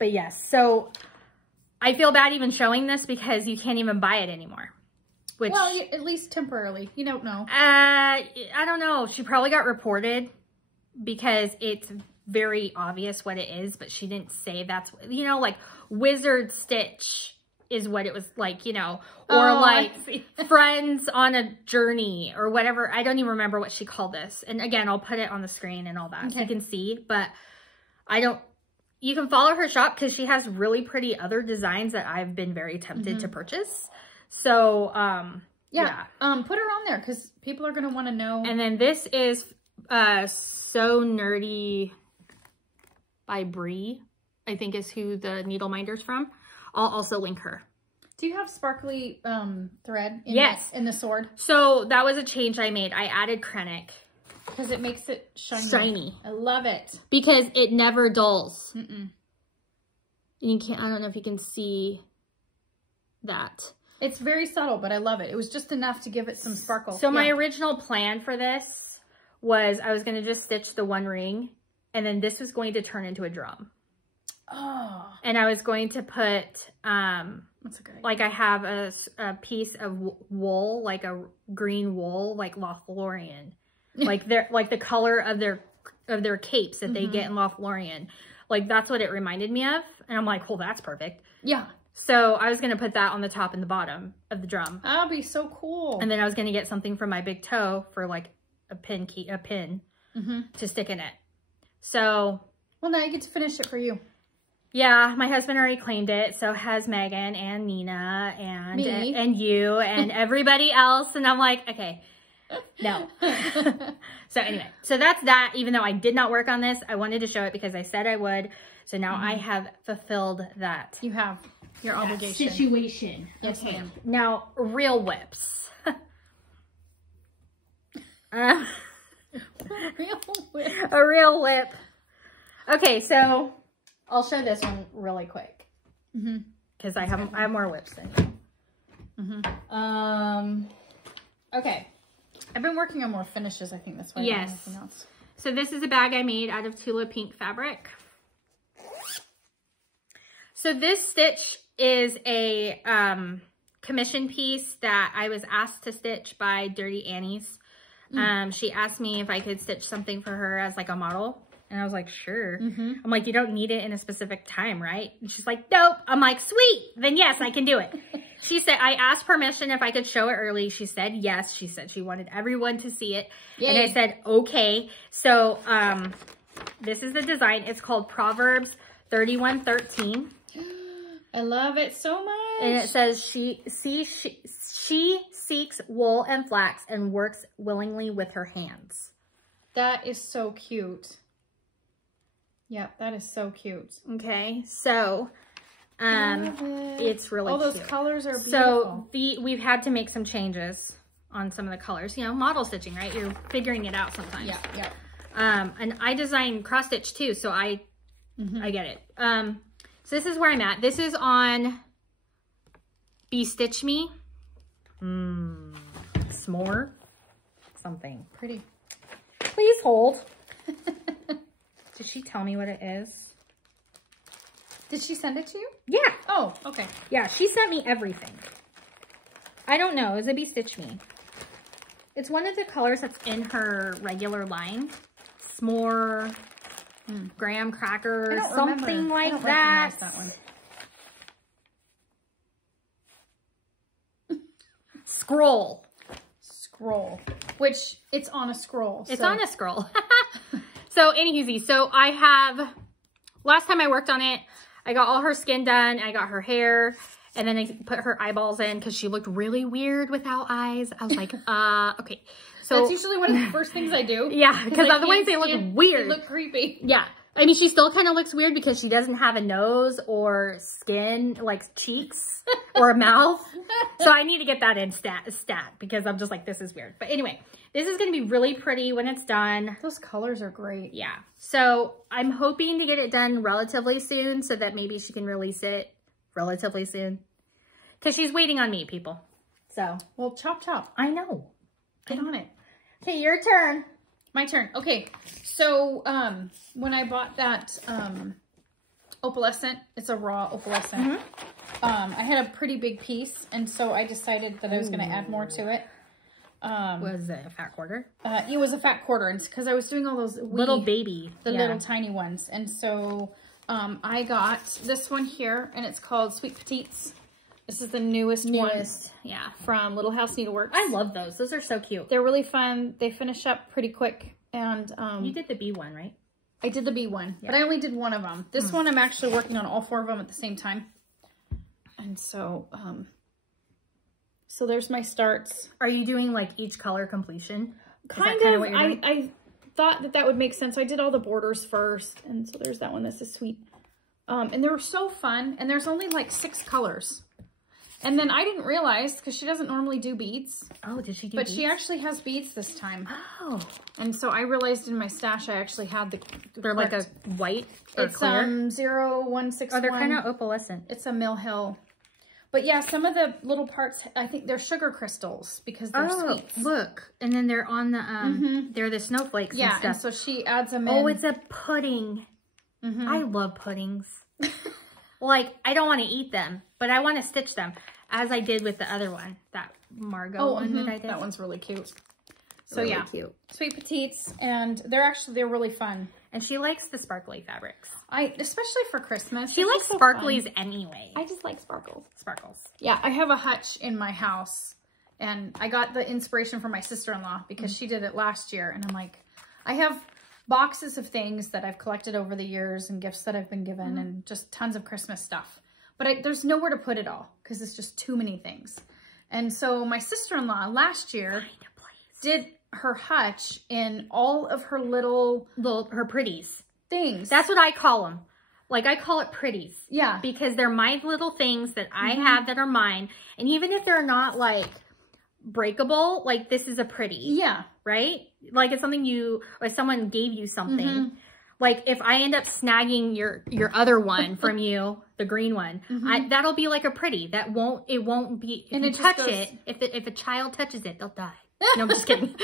yes, so I feel bad even showing this because you can't even buy it anymore. Which, well, at least temporarily. You don't know. I don't know. She probably got reported because it's very obvious what it is, but she didn't say that's, you know, like Wizard Stitch is what it was like, you know, or like Friends on a Journey or whatever. I don't even remember what she called this. And again, I'll put it on the screen and all that so you can see, but you can follow her shop because she has really pretty other designs that I've been very tempted to purchase. So, yeah. Put her on there because people are going to want to know. And then this is So Nerdy by Bree, I think is who the needle minder's from. I'll also link her. Do you have sparkly thread in the sword? So that was a change I made. I added Krennic. Because it makes it shiny. Shiny. I love it. Because it never dulls. And you can't, I don't know if you can see that. It's very subtle, but I love it. It was just enough to give it some sparkle. So my original plan for this was I was going to just stitch the one ring. And then this was going to turn into a drum. Oh. And I was going to put, that's a good idea. like I have a piece of wool, like a green wool, like Lothlorien. like the color of their capes that they get in Lothlorien. Like that's what it reminded me of. And I'm like, well, that's perfect. Yeah. So I was going to put that on the top and the bottom of the drum. That'd be so cool. And then I was going to get something for my big toe for like a pin to stick in it. So, well, now you get to finish it for you. Yeah, my husband already claimed it. So has Megan and Nina and me. And you and everybody else. And I'm like, okay, no. So anyway, so that's that. Even though I did not work on this, I wanted to show it because I said I would. So now I have fulfilled that. You have your obligation. Situation. Yes, ma'am. Now, real whips. A real whip. Okay, so I'll show this one really quick because I have more whips than you. Okay, I've been working on more finishes. I think that's why. Yes. So this is a bag I made out of Tula Pink fabric. So this stitch is a commission piece that I was asked to stitch by Dirty Annie's. She asked me if I could stitch something for her as like a model. And I was like, sure. I'm like, you don't need it in a specific time, right? And she's like, nope. I'm like, sweet. Then yes, I can do it. She said, I asked permission if I could show it early. She said, yes. She said she wanted everyone to see it. Yay. And I said, okay. So, this is the design. It's called Proverbs 31:13. I love it so much. And it says, she seeks wool and flax and works willingly with her hands. That is so cute. Yep, that is so cute. Okay, so it's really all those cute. colors are beautiful. So we've had to make some changes on some of the colors. You know, model stitching, right? You're figuring it out sometimes. Yeah, yeah. And I design cross stitch too, so I get it. So this is where I'm at. This is on Be Stitch Me. S'more. Something. Pretty. Please hold. Did she tell me what it is? Did she send it to you? Yeah. Oh, okay. Yeah, she sent me everything. I don't know. Is it Be Stitch Me? It's one of the colors that's in her regular line. S'more, graham crackers, something like that. I don't recognize that one. Scroll. Scroll. Which, it's on a scroll. It's on a scroll. So, anywho, so I have, last time I worked on it, I got all her skin done, I got her hair, and then I put her eyeballs in because she looked really weird without eyes. I was like, okay. So that's usually one of the first things I do. Yeah, because otherwise they look weird. They look creepy. Yeah. I mean, she still kind of looks weird because she doesn't have a nose or skin, like cheeks or a mouth. So I need to get that in stat because I'm just like, this is weird. But anyway, this is going to be really pretty when it's done. Those colors are great. Yeah. So I'm hoping to get it done relatively soon so that maybe she can release it relatively soon. Because she's waiting on me, people. So. Well, chop, chop. I know. Get on it. Okay, your turn. My turn. Okay. So, when I bought that, opalescent, it's a raw opalescent. I had a pretty big piece, and so I decided that I was going to add more to it. Was it a fat quarter? It was a fat quarter, and because I was doing all those little baby, little tiny ones, and so I got this one here, and it's called Sweet Petites. This is the newest one, yeah, from Little House Needleworks. I love those. Those are so cute. They're really fun. They finish up pretty quick, and you did the B one, right? I did the B one, but I only did one of them. This one I'm actually working on all 4 of them at the same time, and so so there's my starts. Are you doing like each color completion? Kind of. I thought that would make sense. So I did all the borders first, and so there's that one. This is sweet, and they were so fun. And there's only like 6 colors. And then I didn't realize, because she doesn't normally do beads. Oh, did she do beads? But she actually has beads this time. Oh. And so I realized in my stash I actually had the they're like a white or it's clear? 0161. Oh, they're kind of opalescent. It's a Mill Hill. But yeah, some of the little parts, I think they're sugar crystals because they're sweets. Look. And then they're on the, they're the snowflakes and stuff. Yeah, and so she adds them in. Oh, it's a pudding. I love puddings. Like, I don't want to eat them, but I want to stitch them, as I did with the other one, that Margot one that I did. That one's really cute. So really yeah, cute. Sweet Petites, and they're really fun. And she likes the sparkly fabrics. Especially for Christmas. She likes sparklies anyway. I just like sparkles. Sparkles. Yeah, I have a hutch in my house, and I got the inspiration from my sister-in-law because she did it last year, and I'm like, I have boxes of things that I've collected over the years and gifts that I've been given and just tons of Christmas stuff. But there's nowhere to put it all because it's just too many things. And so my sister-in-law last year did her hutch in all of her her pretties things. That's what I call them. Like, I call it pretties. Yeah. Because they're my little things that I have that are mine. And even if they're not like breakable, like this is a pretty. Yeah. Right? Like it's something or someone gave you something. Like if I end up snagging your other one from you, the green one, that'll be like a pretty. It won't be, if you touch it, if a child touches it, they'll die. No, I'm just kidding.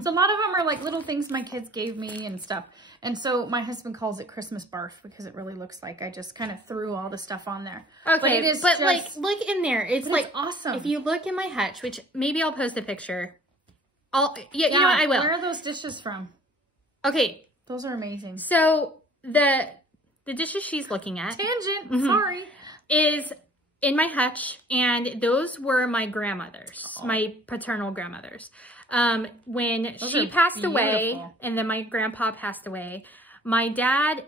So a lot of them are like little things my kids gave me and stuff. And so my husband calls it Christmas barf because it really looks like I just kind of threw all the stuff on there. Okay, but like, look in there. It's like awesome. If you look in my hutch, which maybe I'll post a picture. You know what, I will. Where are those dishes from? Okay. Those are amazing. So the dishes she's looking at. Tangent, sorry. Is in my hutch, and those were my grandmother's, my paternal grandmother's. When she passed away, and then my grandpa passed away, my dad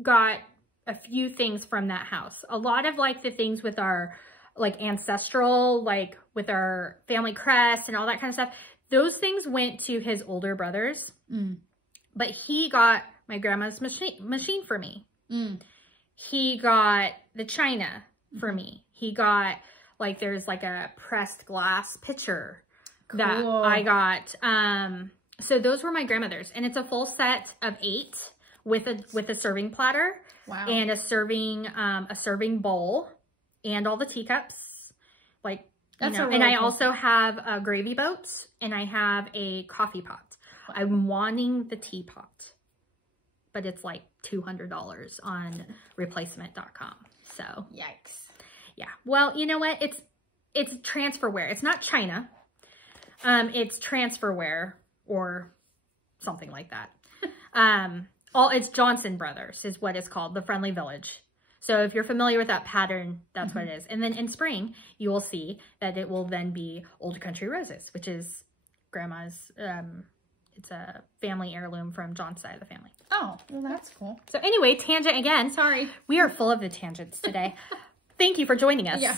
got a few things from that house. A lot of like the things with our like ancestral, like with our family crest and all that kind of stuff. Those things went to his older brothers, but he got my grandma's machine for me. He got the china for me. He got like, there's like a pressed glass pitcher that I got. So those were my grandmother's, and it's a full set of 8 with a serving platter and a serving bowl and all the teacups. Like, you know, and I also have gravy boats, and I have a coffee pot. I'm wanting the teapot, but it's like $200 on replacement.com. So yikes. Yeah. Well, you know what? It's transferware. It's not China. It's transferware or something like that. It's Johnson Brothers is what it's called, the Friendly Village. So if you're familiar with that pattern, that's what it is. And then in spring, you will see that it will then be Old Country Roses, which is grandma's, it's a family heirloom from John's side of the family. Oh, well, that's cool. So anyway, tangent again. Sorry. We are full of the tangents today. Thank you for joining us. Yeah.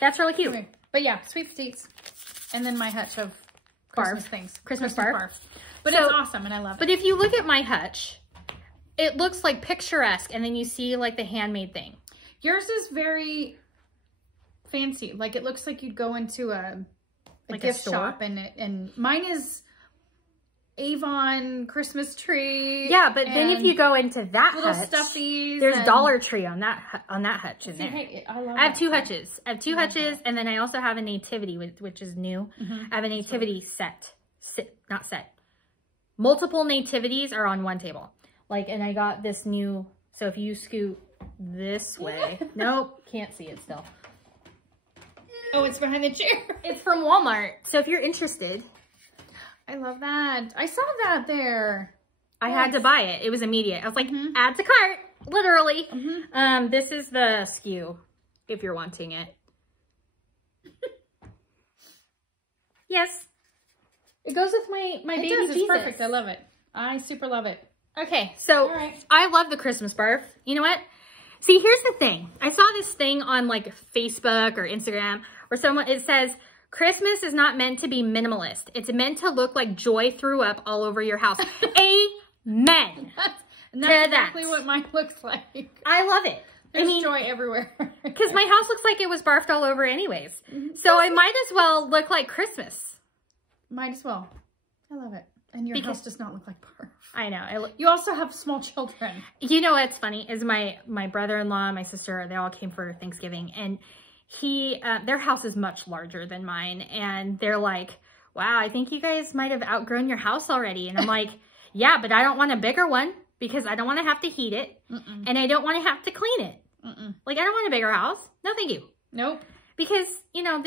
That's really cute. Okay. But yeah, Sweet Petites. And then my hutch of Christmas things. Christmas barf. But it's awesome and I love it. But if you look at my hutch, it looks like picturesque, and then you see like the handmade thing. Yours is very fancy. Like it looks like you'd go into a gift shop, and mine is Avon Christmas tree. Yeah, but then if you go into that little hutch, stuffies, there's Dollar Tree on that hutch in there. Hey, I have two hutches. I have two hutches, and then I also have a nativity, which is new. I have a nativity not set. Multiple nativities are on one table. Like, and I got this new. So if you scoot this way, nope, can't see it still. Oh, it's behind the chair. It's from Walmart. So if you're interested. I love that. I saw that there. I had to buy it. It was immediate. I was like, add to cart, literally. This is the SKU, if you're wanting it. Yes. It goes with my baby Jesus. It's perfect. I love it. I super love it. Okay, so I love the Christmas barf. You know what? See, here's the thing. I saw this thing on like Facebook or Instagram where it says, Christmas is not meant to be minimalist. It's meant to look like joy threw up all over your house. Amen. That's exactly what mine looks like. I love it. There's joy everywhere. Because my house looks like it was barfed all over anyways. So I might as well look like Christmas. Might as well. I love it. And your house does not look like barf. I know. You also have small children. You know what's funny is my brother-in-law, my sister, they all came for Thanksgiving, and their house is much larger than mine, and they're like, wow, I think you guys might have outgrown your house already. And I'm like, yeah, but I don't want a bigger one because I don't want to have to heat it and I don't want to have to clean it. Like, I don't want a bigger house. No, thank you. Nope. Because, you know,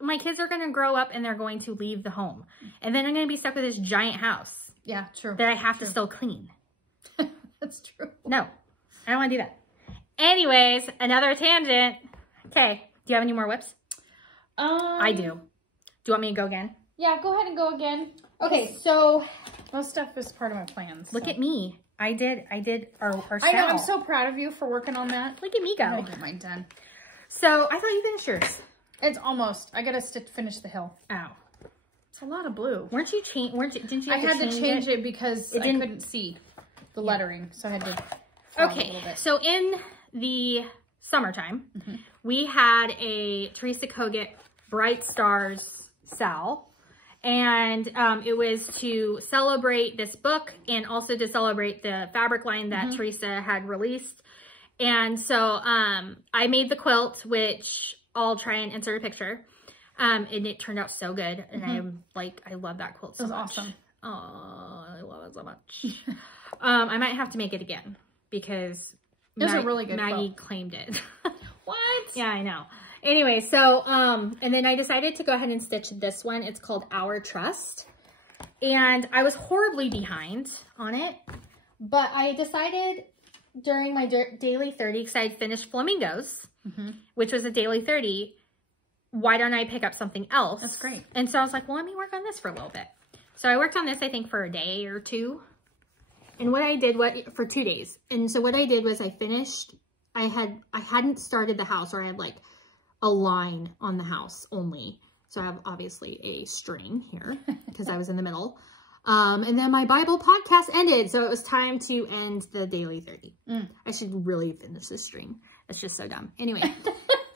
my kids are going to grow up and they're going to leave the home. And then I'm going to be stuck with this giant house. Yeah, true. That I have to still clean. That's true. No, I don't want to do that. Anyways, another tangent. Okay, do you have any more whips? I do. Do you want me to go again? Yeah, go ahead and go again. Okay, so most stuff is part of my plans. Look at me. I did our SAL. I know, I'm so proud of you for working on that. Look at me go. I gotta get mine done. So, I thought you finished yours. It's almost. I gotta finish the hill. Ow. It's a lot of blue. Didn't you I had to change it because I couldn't see the lettering, so I had to a little bit. So in the summertime, we had a Teresa Kogut Bright Stars SAL, and it was to celebrate this book and also to celebrate the fabric line that Teresa had released. And so I made the quilt, which I'll try and insert a picture. And it turned out so good. And I'm like, I love that quilt so much. It was awesome. Oh, I love it so much. I might have to make it again because it was a really good Maggie claimed it. What? Yeah, I know. Anyway, so, and then I decided to go ahead and stitch this one. It's called Our Trust. And I was horribly behind on it, but I decided during my daily 30, because I had finished Flamingos, which was a daily 30, why don't I pick up something else? That's great. And so I was like, well, let me work on this for a little bit. So I worked on this, I think, for a day or two. And what I did, for 2 days. And so what I did was I finished, I hadn't started the house, or I had like a line on the house only. So I have obviously a string here because I was in the middle. And then my Bible podcast ended. So it was time to end the daily 30. I should really finish this string. It's just so dumb. Anyway,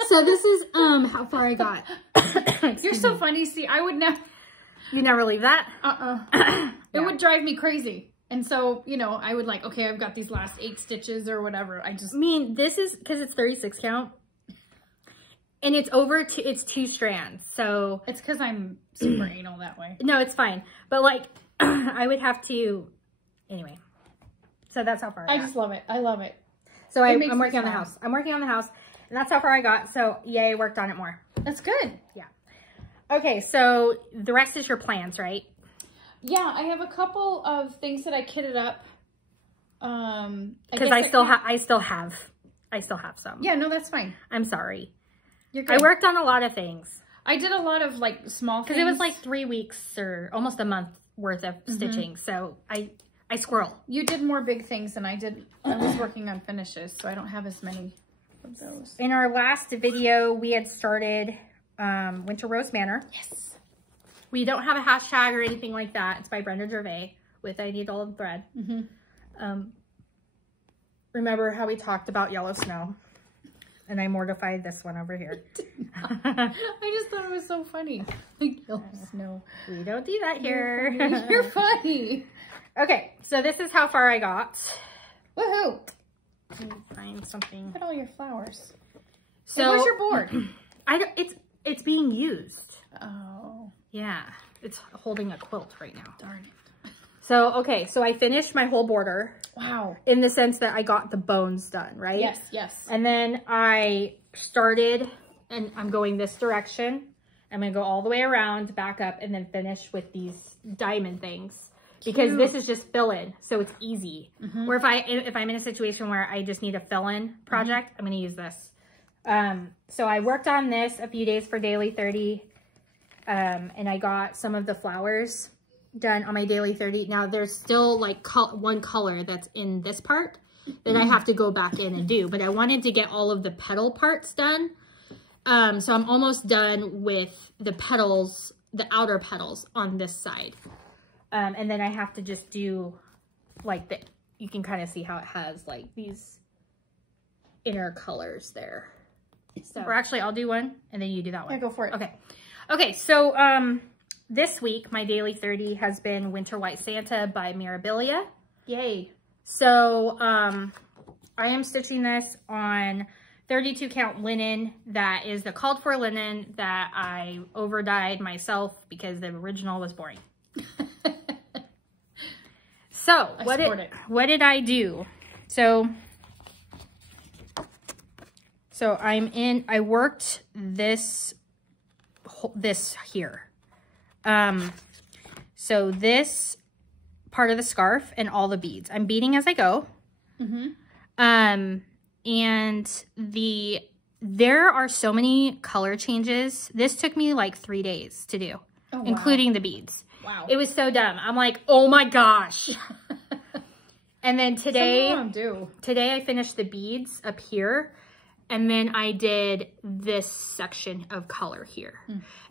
so this is how far I got. You're so funny. See, I would never. You never leave that? It would drive me crazy. And so, you know, I would like, okay, I've got these last 8 stitches or whatever. I mean, this is, because it's 36 count. And it's over, it's 2 strands. So. It's because I'm super anal that way. No, it's fine. But like, I would have to, anyway. So that's how far I got. I just love it. I love it. So I'm working on the house. I'm working on the house. And that's how far I got. So yay, I worked on it more. That's good. Yeah. Okay, so the rest is your plans, right? Yeah, I have a couple of things that I kitted up. Because I still have some. Yeah, no, that's fine. I'm sorry. You're good. I worked on a lot of things. I did a lot of like small things. Because it was like 3 weeks or almost a month worth of stitching. So I squirrel. You did more big things than I did. I was working on finishes, so I don't have as many of those. In our last video, we had started Winter Rose Manor. Yes. We don't have a hashtag or anything like that. It's by Brenda Gervais with I Need All of the Thread. Remember how we talked about yellow snow? And I mortified this one over here. I just thought it was so funny. Like yellow snow. We don't do that here. You're funny. Okay, so this is how far I got. Woohoo! Find something. Look at all your flowers. So hey, where's your board? It's being used. Oh. Yeah, it's holding a quilt right now. Darn it. So, okay, so I finished my whole border. Wow. In the sense that I got the bones done, right? Yes, yes. And then I started, and I'm going this direction. I'm going to go all the way around, back up, and then finish with these diamond things. Because this is just fill-in, so it's easy. Or if I'm in a situation where I just need a fill-in project, I'm going to use this. So I worked on this a few days for Daily 30. And I got some of the flowers done on my Daily 30. Now there's still like one color that's in this part that I have to go back in and do, but I wanted to get all of the petal parts done. So I'm almost done with the petals, the outer petals on this side. And then I have to just do like you can kind of see how it has like these inner colors there. So, or actually I'll do one and then you do that one. Yeah, go for it. Okay. Okay, so this week, my Daily 30 has been Winter White Santa by Mirabilia. Yay. So I am stitching this on 32 count linen. That is the called for linen that I over dyed myself because the original was boring. So what did I do? So I worked this here. So this part of the scarf and all the beads, I'm beading as I go. And there are so many color changes. This took me like 3 days to do, including the beads. Wow. It was so dumb. I'm like, oh my gosh. And then today I finished the beads up here. And then I did this section of color here.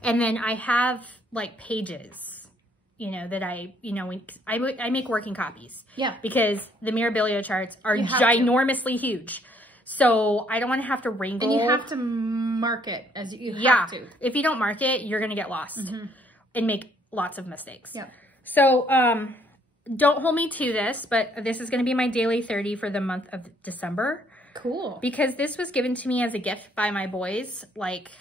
And then I have like pages, you know, that I make working copies. Yeah. Because the Mirabilia charts are ginormously huge. So I don't want to have to wrangle. And you have to mark it as you have to. If you don't mark it, you're going to get lost and make lots of mistakes. Yeah. So don't hold me to this, but this is going to be my Daily 30 for the month of December. Cool. Because this was given to me as a gift by my boys, like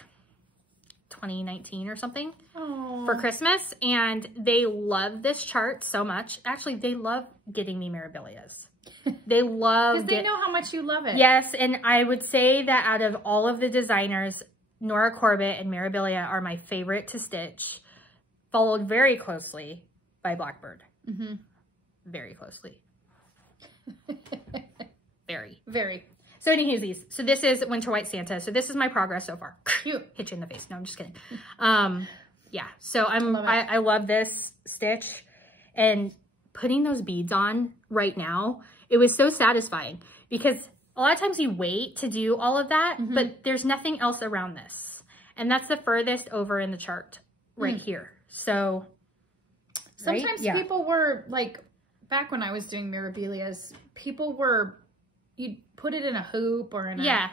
2019 or something. Aww. For Christmas. And they love this chart so much. Actually, they love getting me Mirabilias. They love because they know how much you love it. Yes. And I would say that out of all of the designers, Nora Corbett and Mirabilia are my favorite to stitch. Followed very closely by Blackbird. Very closely. Very. So anywho's, so this is Winter White Santa. So this is my progress so far. Cute. Hit you in the face. No, I'm just kidding. Yeah. So I love this stitch, and putting those beads on right now, it was so satisfying because a lot of times you wait to do all of that, but there's nothing else around this. And that's the furthest over in the chart right here. So sometimes people were like, back when I was doing Mirabilias, people were, you'd put it in a hoop or in a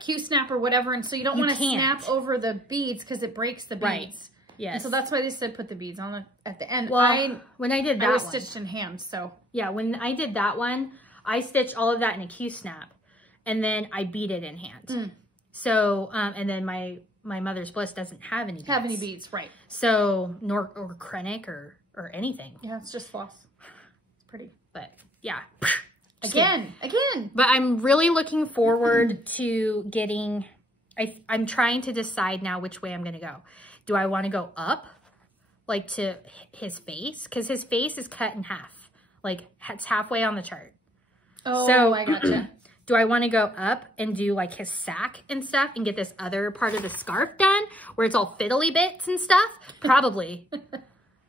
Q-snap or whatever, and so you don't want to snap over the beads because it breaks the beads. Right. Yes. And so that's why they said put the beads on at the end. Well, when I did that, I was stitched in hand. So yeah, when I did that one, I stitched all of that in a Q-snap, and then I beat it in hand. So and then my Mother's Bliss doesn't have any beads. Right? So or Krennic or anything. Yeah, it's just floss. It's pretty, but yeah. Again. But I'm really looking forward to getting, I'm trying to decide now which way I'm going to go. Do I want to go up, like to his face? Because his face is cut in half. Like, it's halfway on the chart. Oh, so, I gotcha. Do I want to go up and do like his sack and stuff and get this other part of the scarf done where it's all fiddly bits and stuff? Probably.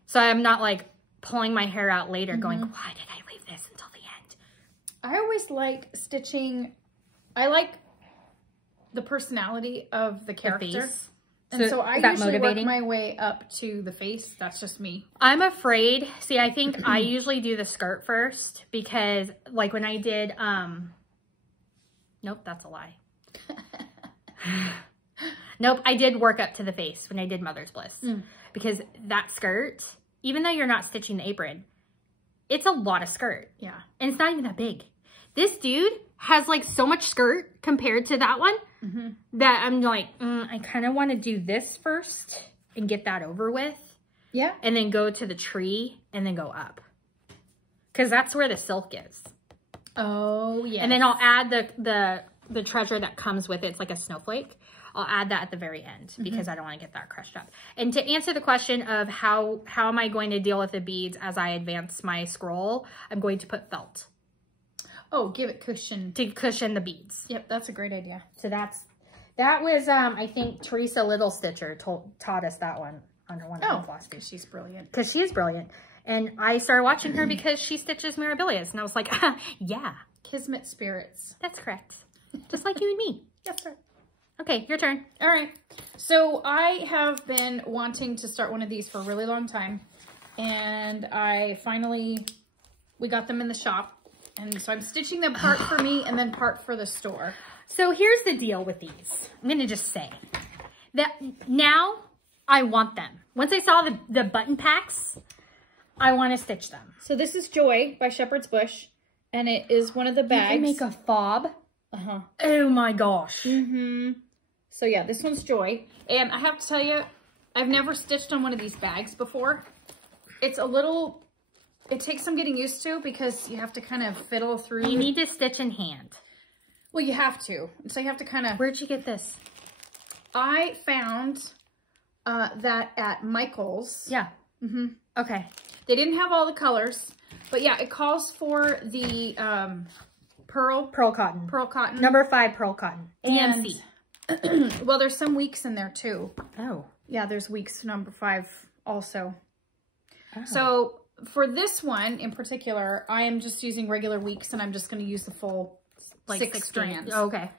So I'm not like pulling my hair out later going, why did I leave this until the end? I always like stitching. I like the personality of the character. And so I usually work my way up to the face. That's just me. I'm afraid. See, I think I usually do the skirt first because like when I did, nope, that's a lie. Nope, I did work up to the face when I did Mother's Bliss because that skirt, even though you're not stitching the apron, it's a lot of skirt. Yeah. And it's not even that big. This dude has like so much skirt compared to that one that I'm like, I kind of want to do this first and get that over with. Yeah. And then go to the tree and then go up. Because that's where the silk is. Oh, yeah. And then I'll add the treasure that comes with it. It's like a snowflake. I'll add that at the very end because I don't want to get that crushed up. And to answer the question of how am I going to deal with the beads as I advance my scroll, I'm going to put felt. Oh, give it cushion. To cushion the beads. Yep, that's a great idea. So that was, I think, Teresa Little Stitcher taught us that one on one of her Flosstubes. She's brilliant. Because she is brilliant. And I started watching her because she stitches Mirabilias. And I was like, yeah. Kismet spirits. That's correct. Just like you and me. Yes, sir. Okay, your turn. All right. So I have been wanting to start one of these for a really long time. And we got them in the shop. And so I'm stitching them part for me and then part for the store. So here's the deal with these. I'm going to just say that now I want them. Once I saw the button packs, I want to stitch them. So this is Joy by Shepherd's Bush. And it is one of the bags. You can make a fob. Uh-huh. Oh my gosh. So yeah, this one's Joy. And I have to tell you, I've never stitched on one of these bags before. It's a little... It takes some getting used to because you have to kind of fiddle through. You need to stitch in hand. Well, you have to. So you have to kind of... Where'd you get this? I found that at Michael's. Yeah. Okay. They didn't have all the colors. But yeah, it calls for the pearl cotton. Pearl cotton. Number 5 pearl cotton. DMC. Well, there's some weeks in there too. Oh. Yeah, there's weeks number 5 also. Oh. So... For this one in particular, I am just using regular weeks and I'm just going to use the full like 6 strands. Oh, okay.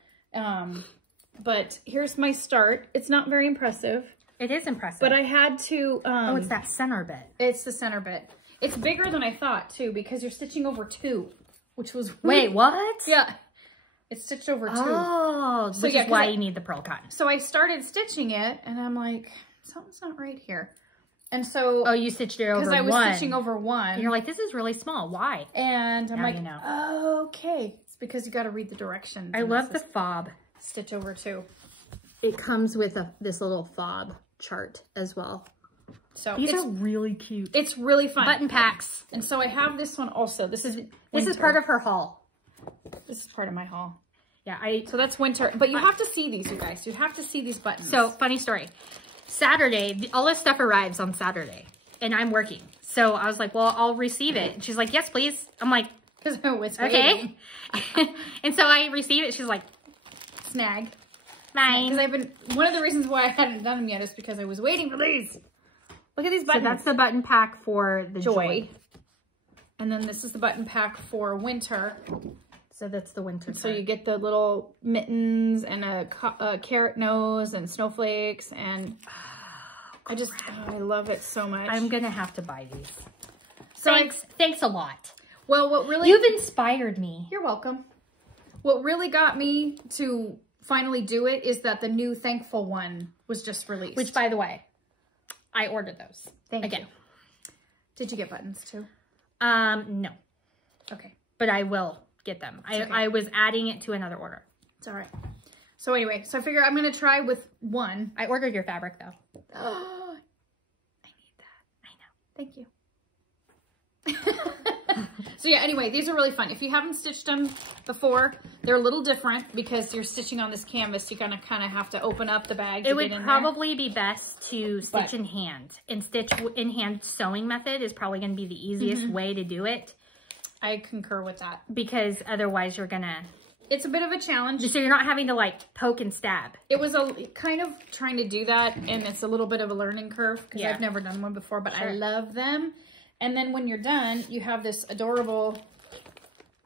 But here's my start. It's not very impressive. It is impressive. But I had to... oh, it's that center bit. It's the center bit. It's bigger than I thought too because you're stitching over 2, which was... Wait, what? Yeah. It's stitched over 2. Oh, so which is why you need the pearl cotton. So I started stitching it and I'm like, something's not right here. And so... Oh, you stitched it over 1. Because I was stitching over 1. And you're like, this is really small. Why? And I'm now like, you know. Oh, okay. It's because you got to read the directions. I love the fob. Stitch over 2. It comes with this little fob chart as well. So these are really cute. It's really fun. Button packs. And so I have this one also. This is part of her haul. This is part of my haul. Yeah, so that's winter. But you have to see these, you guys. You have to see these buttons. So, funny story. Saturday, all this stuff arrives on Saturday, and I'm working. So I was like, well, I'll receive it. And she's like, yes, please. I'm like, okay. And so I receive it. She's like, snag. Fine. Because one of the reasons why I hadn't done them yet is because I was waiting for these. Look at these buttons. So that's the button pack for the Joy. And then this is the button pack for winter. So that's the winter. So you get the little mittens and a carrot nose and snowflakes and I love it so much. I'm gonna have to buy these. So thanks a lot. Well, what really... You've inspired me. You're welcome. What really got me to finally do it is that the new Thankful one was just released. Which, by the way, I ordered those. Thank you. Did you get buttons too? No. Okay. But I will get them. I was adding it to another order. It's all right. So anyway, so I figure I'm going to try with 1. I ordered your fabric though. Oh, I need that. I know. Thank you. So yeah, anyway, these are really fun. If you haven't stitched them before, they're a little different because you're stitching on this canvas. You're gonna kind of have to open up the bag. It would probably be best to stitch in hand, and stitch in hand sewing method is probably going to be the easiest way to do it. I concur with that because otherwise you're gonna. It's a bit of a challenge. So you're not having to like poke and stab. It was kind of trying to do that, and it's a little bit of a learning curve because I've never done one before, but I love them. And then when you're done, you have this adorable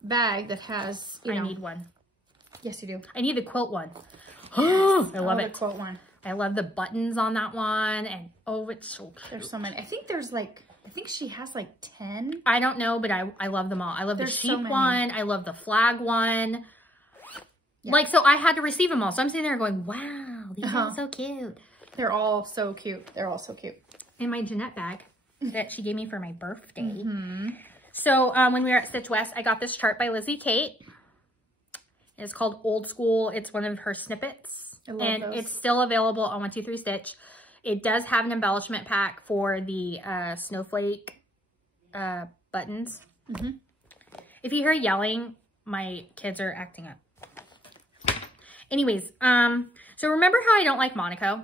bag that has, I need one. Yes, you do. I need the quilt one. I love it. The quilt one. I love the buttons on that one. And oh, it's so cute. There's so many. I think there's like, I think she has like 10. I don't know, but I love them all. I love the sheep one. I love the flag one. Yeah. Like, so I had to receive them all. So I'm sitting there going, wow, these are so cute. They're all so cute. They're all so cute. In my Jeanette bag that she gave me for my birthday. So when we were at Stitch West, I got this chart by Lizzie Kate. It's called Old School. It's one of her snippets. I love those. It's still available on 123 Stitch. It does have an embellishment pack for the snowflake buttons. If you hear yelling, my kids are acting up. Anyways, so remember how I don't like Monaco?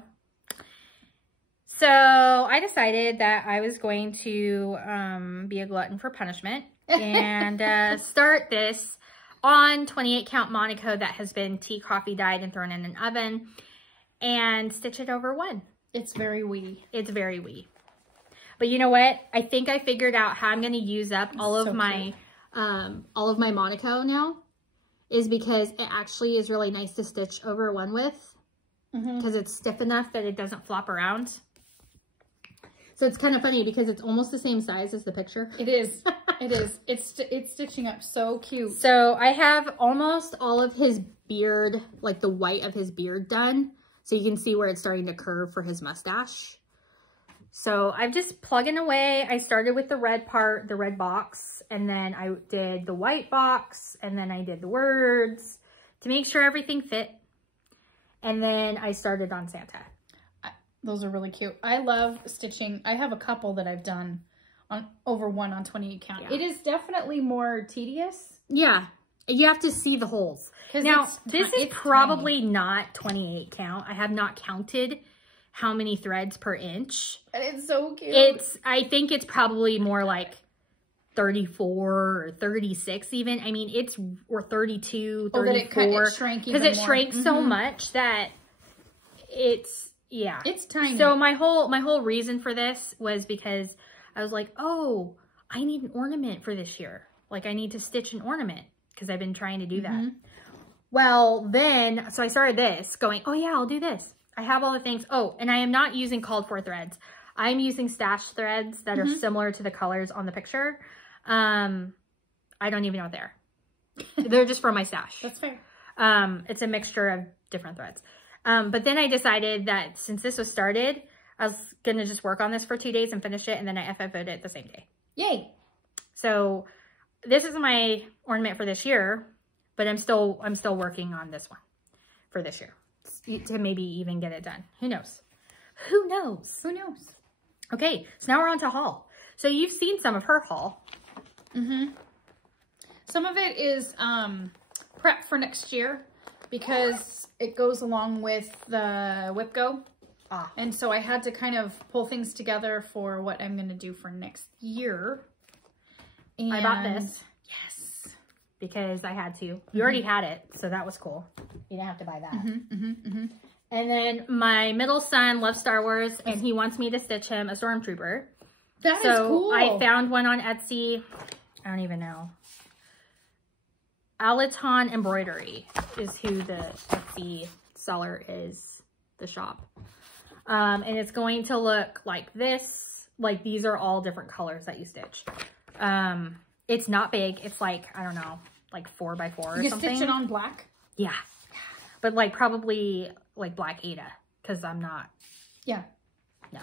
So I decided that I was going to be a glutton for punishment and start this on 28 count Monaco that has been tea, coffee dyed and thrown in an oven and stitch it over one. It's very wee. It's very wee. But you know what? I think I figured out how I'm going to use up all of my Monaco now is because it actually is really nice to stitch over one with because it's stiff enough that it doesn't flop around. So it's kind of funny because it's almost the same size as the picture. It is. It is. It's stitching up so cute. So I have almost all of his beard, like the white of his beard done. So you can see where it's starting to curve for his mustache. So I'm just plugging away. I started with the red part, the red box, and then I did the white box, and then I did the words to make sure everything fit. And then I started on Santa. Those are really cute. I love stitching. I have a couple that I've done on over one on 28 count. Yeah. It is definitely more tedious. Yeah. You have to see the holes. Now, this is probably not 28 count. I have not counted how many threads per inch. And it's so cute. I think it's probably more like 34 or 36 even. I mean, or 32, 34. It shrank even more. Because it shrank so much that yeah. It's tiny. So my whole reason for this was because I was like, oh, I need an ornament for this year. Like I need to stitch an ornament because I've been trying to do that. Well, then, so I started this going, oh yeah, I'll do this. I have all the things. Oh, and I am not using called for threads. I'm using stash threads that are similar to the colors on the picture. I don't even know what they are. They're just from my stash. That's fair. It's a mixture of different threads. But then I decided that since this was started, I was going to just work on this for 2 days and finish it. And then I FFO'd it the same day. Yay. So this is my ornament for this year, but I'm still working on this one for this year to maybe even get it done. Who knows? Who knows? Who knows? Okay. So now we're on to haul. So you've seen some of her haul. Some of it is, prep for next year because it goes along with the WIPGO. And so I had to kind of pull things together for what I'm going to do for next year. And I bought this. Yes. Because I had to. You already had it, so that was cool. You didn't have to buy that. And then my middle son loves Star Wars, and he wants me to stitch him a Stormtrooper. That is cool. I found one on Etsy. I don't even know. Alaton Embroidery is who the Etsy seller is, the shop. And it's going to look like this. Like these are all different colors that you stitch. It's not big. It's like, I don't know, like 4x4 or you something. You stitch it on black? Yeah. But like probably like black Ada because I'm not. Yeah. No.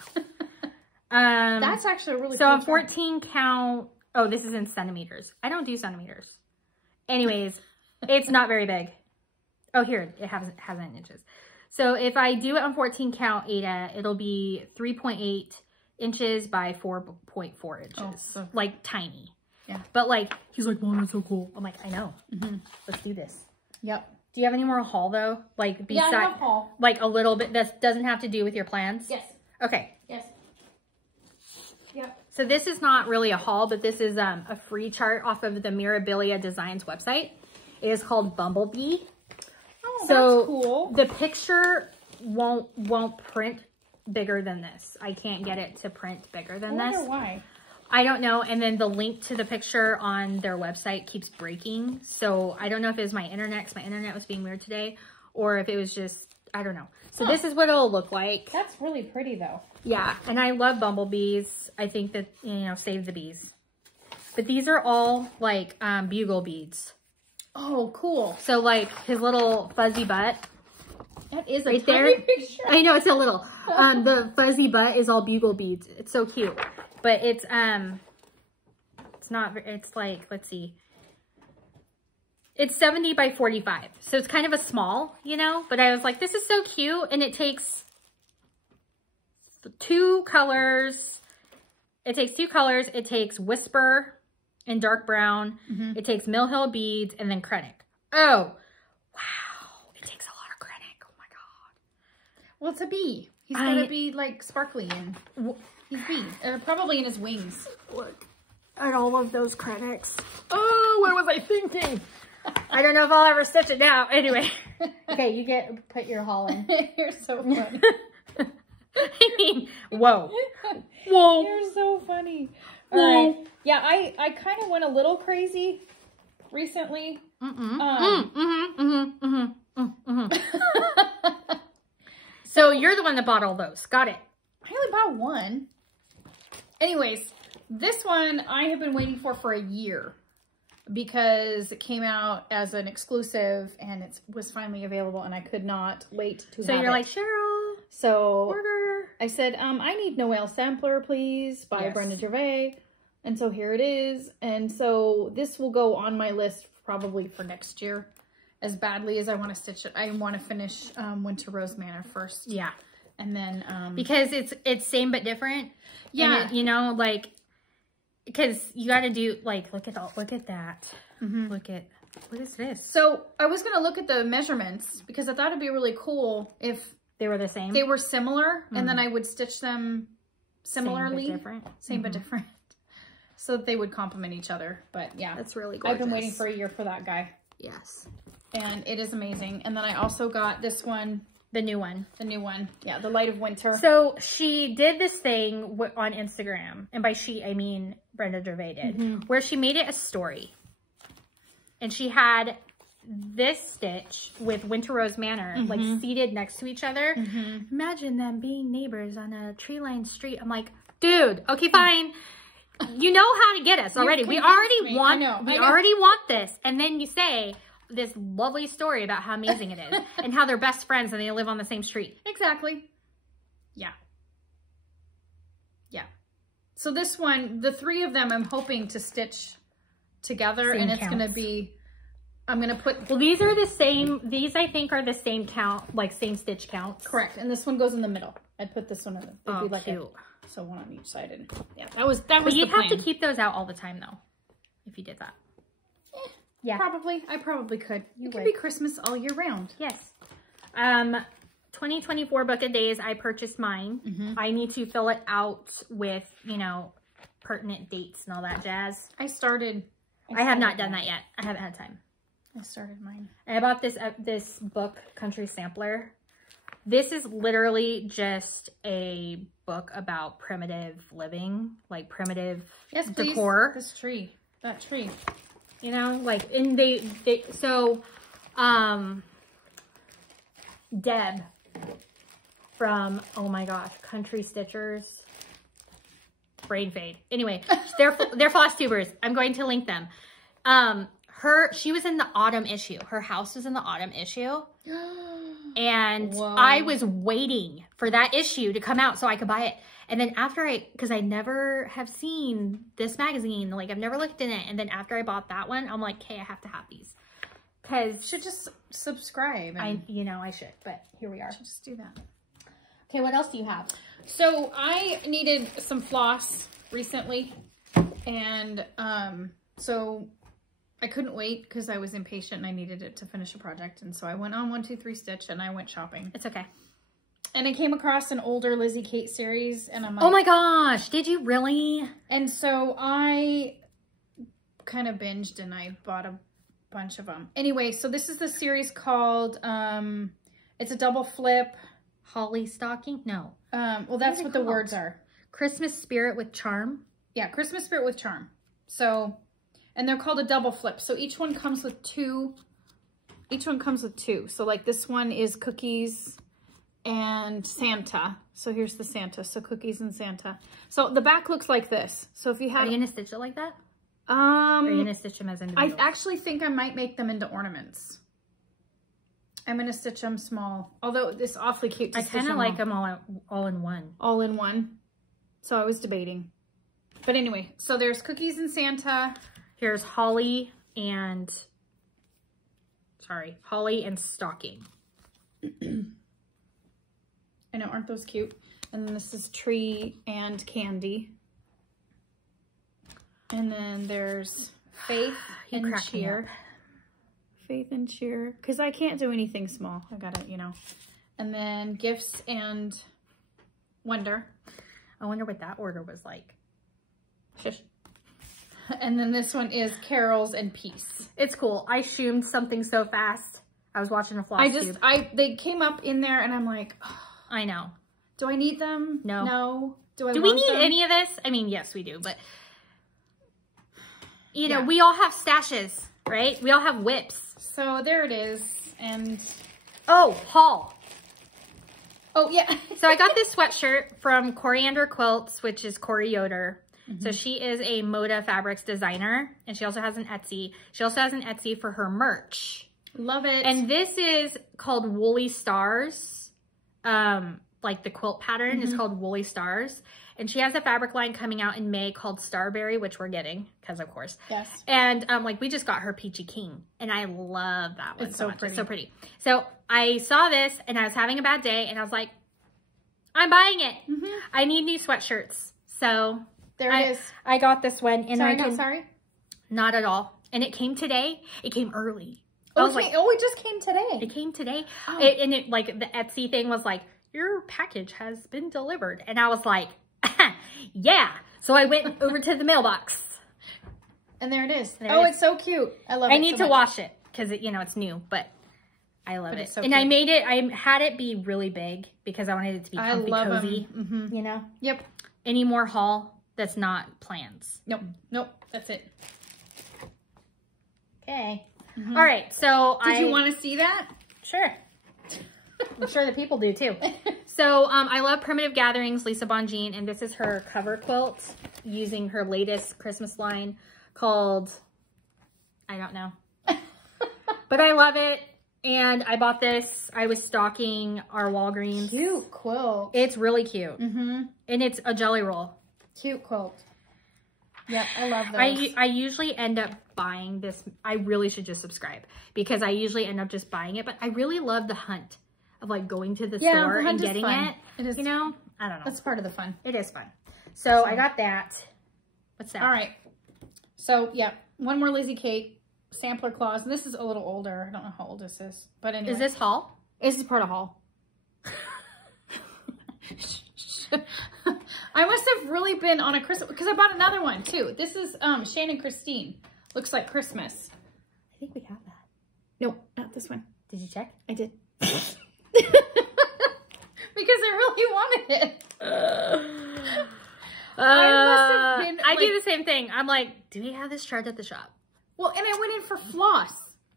That's actually a really cool. So on 14 count. Oh, this is in centimeters. I don't do centimeters. Anyways, it's not very big. Oh, here, it has it in inches. So if I do it on 14 count Ada, it'll be 3.8 inches by 4.4 inches. Oh, so like tiny. Yeah. But like, he's like, Mom, that's so cool. I'm like, I know. Let's do this. Yep. Do you have any more haul though? Like besides, yeah, I have haul. Like a little bit that doesn't have to do with your plans? Yes. Okay. Yes. Yep. So this is not really a haul, but this is a free chart off of the Mirabilia Designs website. It is called Bumblebee. Oh, so that's cool. The picture won't print bigger than this. I can't get it to print bigger than this. I wonder why. I don't know. And then the link to the picture on their website keeps breaking. So I don't know if it was my internet, because my internet was being weird today, or if it was just I don't know. So this is what it'll look like. That's really pretty though. Yeah, and I love bumblebees. I think that, you know, save the bees. But these are all like bugle beads. Oh, cool. So like his little fuzzy butt. That is a right tiny there. picture. I know, it's a little. The fuzzy butt is all bugle beads. It's so cute. But it's not, it's like, let's see. It's 70 by 45. So it's kind of a small, you know, but I was like, this is so cute. And it takes 2 colors. It takes 2 colors. It takes Whisper in dark brown. It takes Mill Hill beads and then Krennic. Oh, wow. It takes a lot of Krennic. Oh my God. Well, it's a bee. He's got to be like sparkly and he's bee. Probably in his wings. Look at all of those Krennics. Oh, what was I thinking? I don't know if I'll ever stitch it now. Anyway. Okay, you put your haul in. You're so funny. I mean, whoa. Whoa. You're so funny. All right. Yeah, I kind of went a little crazy recently. So you're the one that bought all those. Got it. I only bought one. Anyways, this one I have been waiting for a year because it came out as an exclusive and it was finally available and I could not wait to have it. So you're like, Cheryl, so order. I said, I need Noelle Sampler, please, by Brenda Gervais. And so here it is. And so this will go on my list probably for next year. As badly as I want to stitch it, I want to finish Winter Rose Manor first. Yeah. And then because it's same but different. Yeah. You know, like, because you got to do like, look at that. What is this? So I was going to look at the measurements because I thought it'd be really cool if they were the same. They were similar, and then I would stitch them similarly. Same but different. So that they would complement each other. But yeah, that's really gorgeous. I've been waiting for a year for that guy. Yes. And it is amazing. And then I also got this one. The new one. The new one. Yeah, the Light of Winter. So she did this thing on Instagram. And by she, I mean Brenda Gervais did. Where she made it a story. And she had this stitch with Winter Rose Manor, like seated next to each other. Imagine them being neighbors on a tree-lined street. I'm like, dude, okay, fine. You know how to get us already. We already want this. And then you say this lovely story about how amazing it is and how they're best friends and they live on the same street. Exactly. Yeah. Yeah. So this one, the 3 of them, I'm hoping to stitch together and it's going to be, I'm going to put... Well, these are the same, these I think are the same count, like same stitch counts. Correct. And this one goes in the middle. I'd put this one in the, oh, like cute. So one on each side. And yeah, that was but you'd have to keep those out all the time though, if you did that. Yeah. Probably. I probably could. It could be Christmas all year round. Yes. 2024 Book of Days, I purchased mine. I need to fill it out with, you know, pertinent dates and all that jazz. I have not done that yet. I haven't had time. I started mine. And I bought this book, Country Sampler. This is literally just a book about primitive living, like primitive decor. This tree, that tree. You know, like, and Deb from, oh my gosh, Country Stitchers, brain fade. Anyway, they're Flosstubers. I'm going to link them. She was in the autumn issue. Her house was in the autumn issue. And whoa. I was waiting for that issue to come out so I could buy it. And then after because I never have seen this magazine, like I've never looked in it. And then after I bought that one, I'm like, okay, I have to have these. Because should just subscribe. I should, but here we are. Should just do that. Okay, what else do you have? So I needed some floss recently. And so I couldn't wait because I was impatient and I needed it to finish a project. And so I went on 1-2-3 Stitch and I went shopping. It's okay. And I came across an older Lizzie Kate series and I'm like, oh my gosh, did you really? And so I kind of binged and I bought a bunch of them. Anyway, so this is the series called, it's a double flip. Holly Stocking? No. Well, that's what the words are. Christmas Spirit with Charm. Yeah, Christmas Spirit with Charm. So, and they're called a double flip. So each one comes with 2. Each one comes with 2. So like this one is cookies and Santa. So here's the Santa. So cookies and Santa. So the back looks like this. So if you had... Are you going to stitch it like that? Or are you going to stitch them as individuals? I actually think I might make them into ornaments. I'm going to stitch them small. Although it's awfully cute to I kind of like them all in one. All in one. So I was debating. But anyway, so there's cookies and Santa. Here's holly and... Sorry, holly and stocking. I know, aren't those cute? And then this is tree and candy. And then there's faith and cheer. Faith and cheer. Because I can't do anything small. I gotta, you know. And then gifts and wonder. I wonder what that order was like. Shush. And then this one is carols and peace. It's cool. I shoomed something so fast. I was watching a Flosstube. They came up in there and I'm like, oh, I know. Do I need them? No. No. Do we need any of this? I mean, yes, we do, but you know, we all have stashes, right? We all have WIPs. So there it is. And oh, haul. Oh, yeah. So I got this sweatshirt from Coriander Quilts, which is Corey Yoder. So she is a Moda Fabrics designer, and she also has an Etsy. She also has an Etsy for her merch. Love it. And this is called Woolly Stars. Like the quilt pattern is called Woolly Stars. And she has a fabric line coming out in May called Starberry, which we're getting, because of course. Yes. And like we just got her Peachy King, and I love that one so much. Pretty. It's so pretty. So I saw this, and I was having a bad day, and I was like, I'm buying it. I need new sweatshirts. So... There it is. I got this one. And sorry? Not at all. And it came today. It came early. Oh, it just came today. It came today. Oh. And like the Etsy thing was like, your package has been delivered. And I was like, yeah. So I went over to the mailbox. And there it is. It's so cute. I love it. I need to wash it because you know, it's new, but I love it. So and cute. I had it be really big because I wanted it to be comfy, cozy. You know? Yep. Any more haul? That's not plans. Nope. Nope. That's it. Okay. All right. So Did you want to see that? Sure. I'm sure the people do too. So I love Primitive Gatherings, Lisa Bongean, and this is her cover quilt using her latest Christmas line called, I don't know. But I love it. And I bought this. I was stocking our Walgreens. Cute quilt. It's really cute. And it's a jelly roll. Cute quilt. Yep, I love those. I usually end up buying this. I really should just subscribe because I usually end up just buying it. But I really love the hunt of like going to the store and getting it. It is, you know, I don't know. That's part of the fun. It is fun. So I got that. What's that? All right. So yeah, one more Lizzie Kate sampler clause. And this is a little older. I don't know how old this is, but anyway. Is this haul? This is part of haul. I must have really been on a Christmas, because I bought another one too. This is Shannon Christine. Looks like Christmas. I think we have that. No, not this one. Did you check? I did. Because I really wanted it. I must have been. I do the same thing. I'm like, do we have this chart at the shop? Well, and I went in for floss.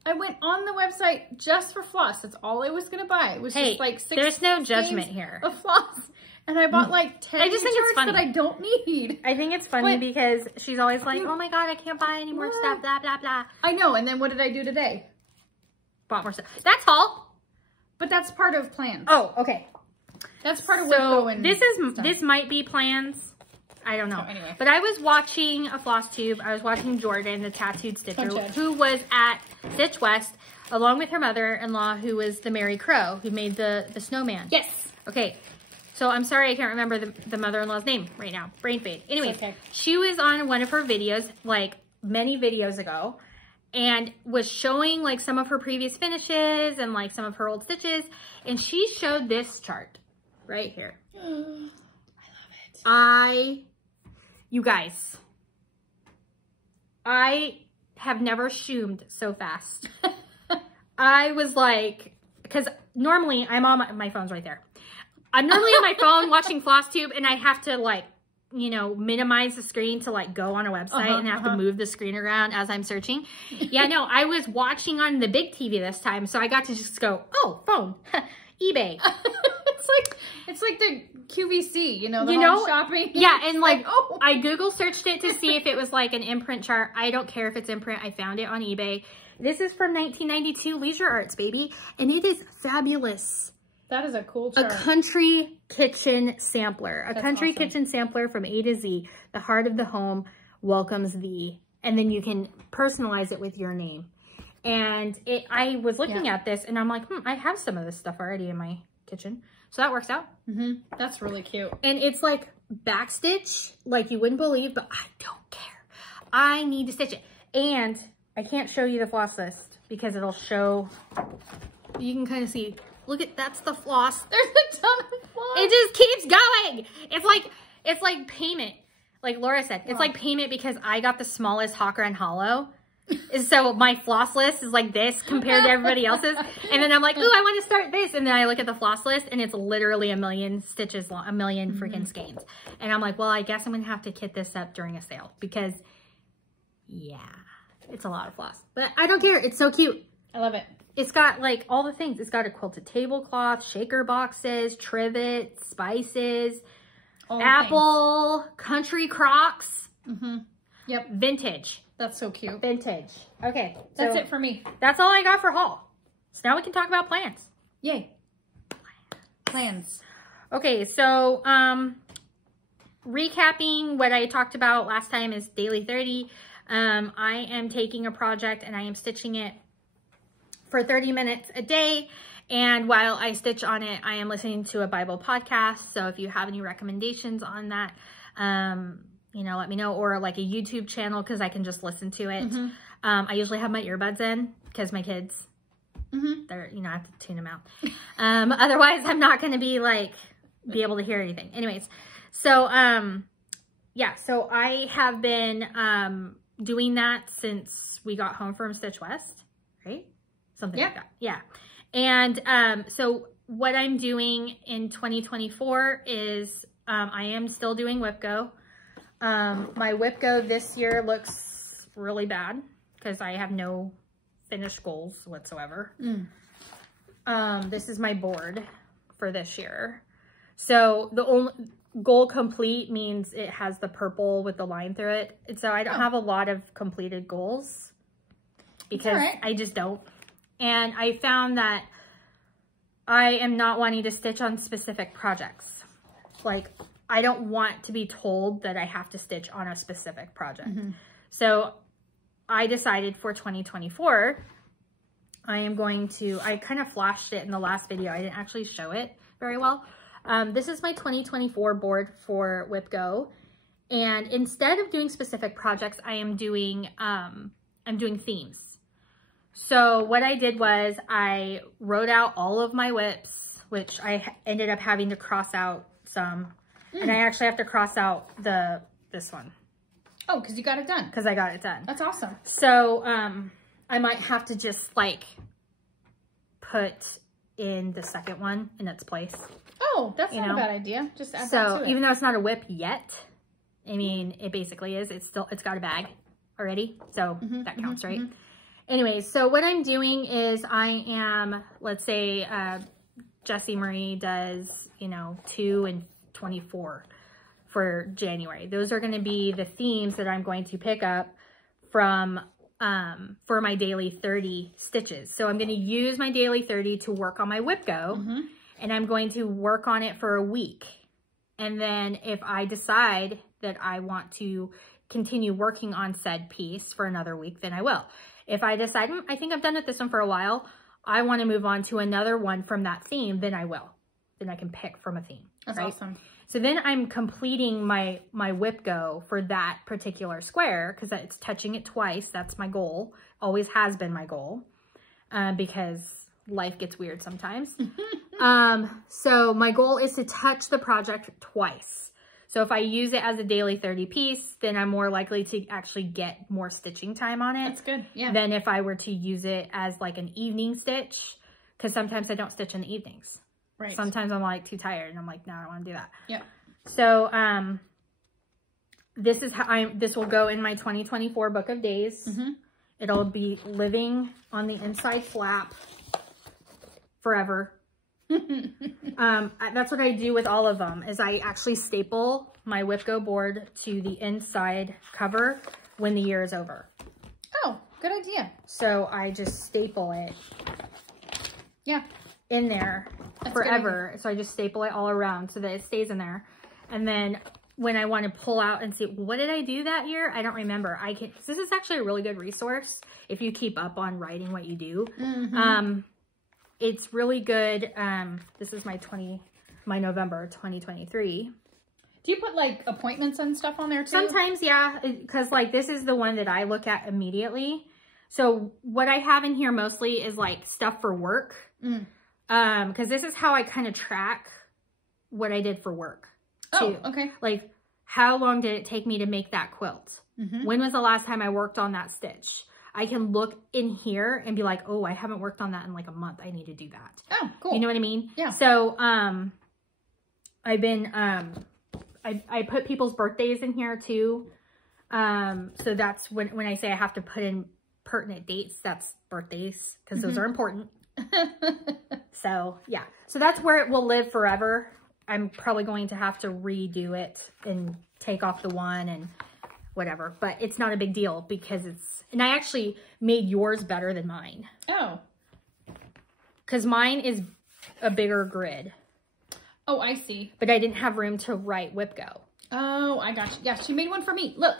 I went on the website just for floss. That's all I was going to buy. It was just like 6 there's no judgment here. Of floss. And I bought like 10 I just think it's funny that I don't need. I think it's funny because she's always like, oh my God, I can't buy any more stuff, blah, blah, blah. I know. And then what did I do today? Bought more stuff. That's haul. But that's part of plans. Oh, okay. That's part of WIPGO and this might be plans. I don't know. So anyway. But I was watching a Flosstube. I was watching Jordan, the tattooed stitcher, who was at Stitch West, along with her mother-in-law, who was the Mary Crow, who made the snowman. Yes. Okay. So I'm sorry I can't remember the mother-in-law's name right now. Brain fade. Anyways, okay. She was on one of her videos, like many videos ago, and was showing like some of her previous finishes and like some of her old stitches. And she showed this chart right here. I love it. You guys, I have never shoomed so fast. I was like, because normally I'm on my phone's right there. I'm normally on my phone watching Flosstube, and I have to like, you know, minimize the screen to like go on a website and have to move the screen around as I'm searching. Yeah, no, I was watching on the big TV this time, so I got to just go, oh, phone, eBay, It's like the QVC, you know, the home shopping. Yeah, and like, I Google searched it to see if it was like an imprint chart. I don't care if it's imprint. I found it on eBay. This is from 1992, Leisure Arts, baby. And it is fabulous. That is a cool chart. A country kitchen sampler. A country kitchen sampler from A to Z. The heart of the home welcomes thee. And then you can personalize it with your name. And I was looking at this and I'm like, I have some of this stuff already in my kitchen. So that works out. That's really cute. And it's like backstitch, like you wouldn't believe, but I don't care. I need to stitch it. And I can't show you the floss list because it'll show, you can kind of see, look at, that's the floss. There's a ton of floss. It just keeps going. It's like payment. Like Laura said, it's like payment because I got the smallest Hawker and Hollow. So my floss list is like this compared to everybody else's. And then I'm like, ooh, I want to start this. And then I look at the floss list and it's literally 1,000,000 stitches long, 1,000,000 freaking skeins. And I'm like, well, I guess I'm going to have to kit this up during a sale because yeah, it's a lot of floss, but I don't care. It's so cute. I love it. It's got like all the things. It's got a quilted tablecloth, shaker boxes, trivet, spices, apple, country Crocs. Yep. Vintage. That's so cute. Vintage. Okay. That's it for me. That's all I got for haul. So now we can talk about plans. Yay. Plans. Okay. So, recapping what I talked about last time is Daily 30. I am taking a project and I am stitching it for 30 minutes a day. And while I stitch on it, I am listening to a Bible podcast. So if you have any recommendations on that, you know, let me know, or like a YouTube channel, cause I can just listen to it. I usually have my earbuds in cause my kids, they're, you know, I have to tune them out. Otherwise I'm not going to be able to hear anything. Anyways. So, yeah, so I have been, doing that since we got home from Stitch West, right? Something like that. Yeah. And, so what I'm doing in 2024 is, I am still doing WIPGO. My WIPGO this year looks really bad because I have no finished goals whatsoever. This is my board for this year. So the only goal complete means it has the purple with the line through it. And so I don't have a lot of completed goals because I just don't. And I found that I am not wanting to stitch on specific projects. Like, I don't want to be told that I have to stitch on a specific project. So I decided for 2024, I am going to, I kind of flashed it in the last video. I didn't actually show it very well. This is my 2024 board for WIPGO. And instead of doing specific projects, I'm doing themes. So what I did was I wrote out all of my WIPs, which I ended up having to cross out some. And I actually have to cross out this one. Oh, because you got it done. Because I got it done. That's awesome. So I might have to just like put in the second one in its place. Oh, that's not a bad idea. Just add that to it. Even though it's not a WIP yet, I mean, it basically is. It's got a bag already. So that counts, right? Anyways, so what I'm doing is I am, let's say Jessie Marie does, you know, 2 and 24 for January. Those are going to be the themes that I'm going to pick up from for my daily 30 stitches. So I'm going to use my daily 30 to work on my WIPGO, and I'm going to work on it for a week. And then if I decide that I want to continue working on said piece for another week, then I will. If I decide, I think I'm done with this one for a while, I want to move on to another one from that theme, then I will. Then I can pick from a theme. That's awesome. So then I'm completing my WIPGO for that particular square because it's touching it twice. That's my goal. Always has been my goal because life gets weird sometimes. So my goal is to touch the project twice. So if I use it as a daily 30 piece, then I'm more likely to actually get more stitching time on it. That's good. Yeah. Than if I were to use it as like an evening stitch, because sometimes I don't stitch in the evenings. Right. Sometimes I'm like too tired and I'm like, no, I don't want to do that. Yep. So this is how this will go in my 2024 book of days. It'll be living on the inside flap forever. That's what I do with all of them, is I actually staple my WIPGO board to the inside cover when the year is over. Oh, good idea. So I just staple it. Yeah. In there forever. So I just staple it all around so that it stays in there. And then when I want to pull out and see, what did I do that year? I don't remember. This is actually a really good resource if you keep up on writing what you do. It's really good. This is my November 2023. Do you put like appointments and stuff on there too? Sometimes, yeah, because like this is the one that I look at immediately. So what I have in here mostly is like stuff for work. Because this is how I kind of track what I did for work. Oh, okay. Like, how long did it take me to make that quilt? When was the last time I worked on that stitch? I can look in here and be like, oh, I haven't worked on that in like a month. I need to do that. Oh, cool. You know what I mean? Yeah. So, I've been, I put people's birthdays in here too. So that's when I say I have to put in pertinent dates, that's birthdays, because those are important. So yeah, so that's where it will live forever. I'm probably going to have to redo it and take off the one and whatever, but it's not a big deal because and I actually made yours better than mine. Oh. Because mine is a bigger grid. Oh, I see. But I didn't have room to write WIPGO. Oh, I got you. Yeah, she made one for me. Look,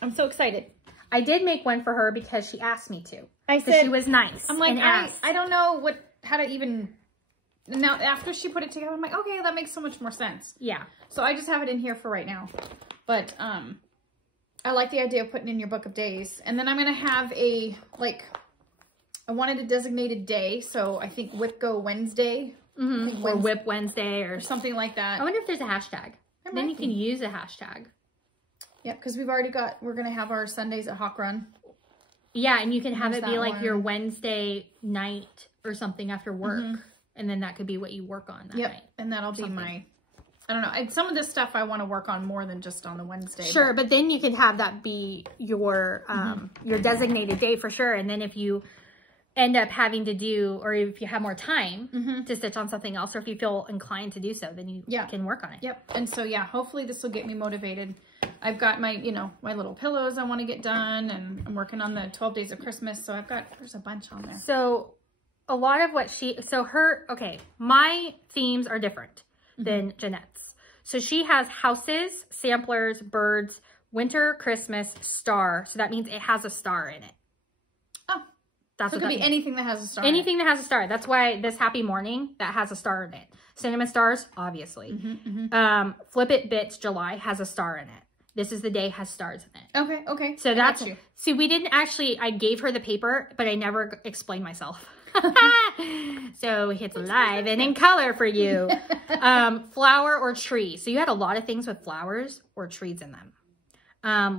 I'm so excited. I did make one for her because she asked me to. I said she was nice. I'm like, I don't know how to even. Now, after she put it together, I'm like, okay, that makes so much more sense. Yeah. So I just have it in here for right now. But I like the idea of putting in your book of days. And then I'm going to have I wanted a designated day. So I think WIPGO Wednesday. Or WIP Wednesday or something like that. I wonder if there's a hashtag. Then you can use a hashtag. Yeah, because we're going to have our Sundays at Hawk Run. Yeah, and you can have it be like your Wednesday night or something after work. And then that could be what you work on that night. And that'll be my, I don't know. Some of this stuff I want to work on more than just on the Wednesday. Sure, but then you can have that be your designated day for sure. And then if you end up having to do, or if you have more time to stitch on something else, or if you feel inclined to do so, then you can work on it. Yep. And so, yeah, hopefully this will get me motivated. I've got my, my little pillows I want to get done, and I'm working on the 12 Days of Christmas. So there's a bunch on there. So a lot of what my themes are different than Jeanette's. So she has houses, samplers, birds, winter, Christmas, star. So that means it has a star in it. Oh. That's so it could be anything that has a star. Anything that has a star. That's why this Happy Morning that has a star in it. Cinnamon stars, obviously. Flip It Bits July has a star in it. This is the day has stars in it. Okay. So that's, see, we didn't actually, I gave her the paper, but I never explained myself. So it's live and in color for you. Flower or tree. So you had a lot of things with flowers or trees in them.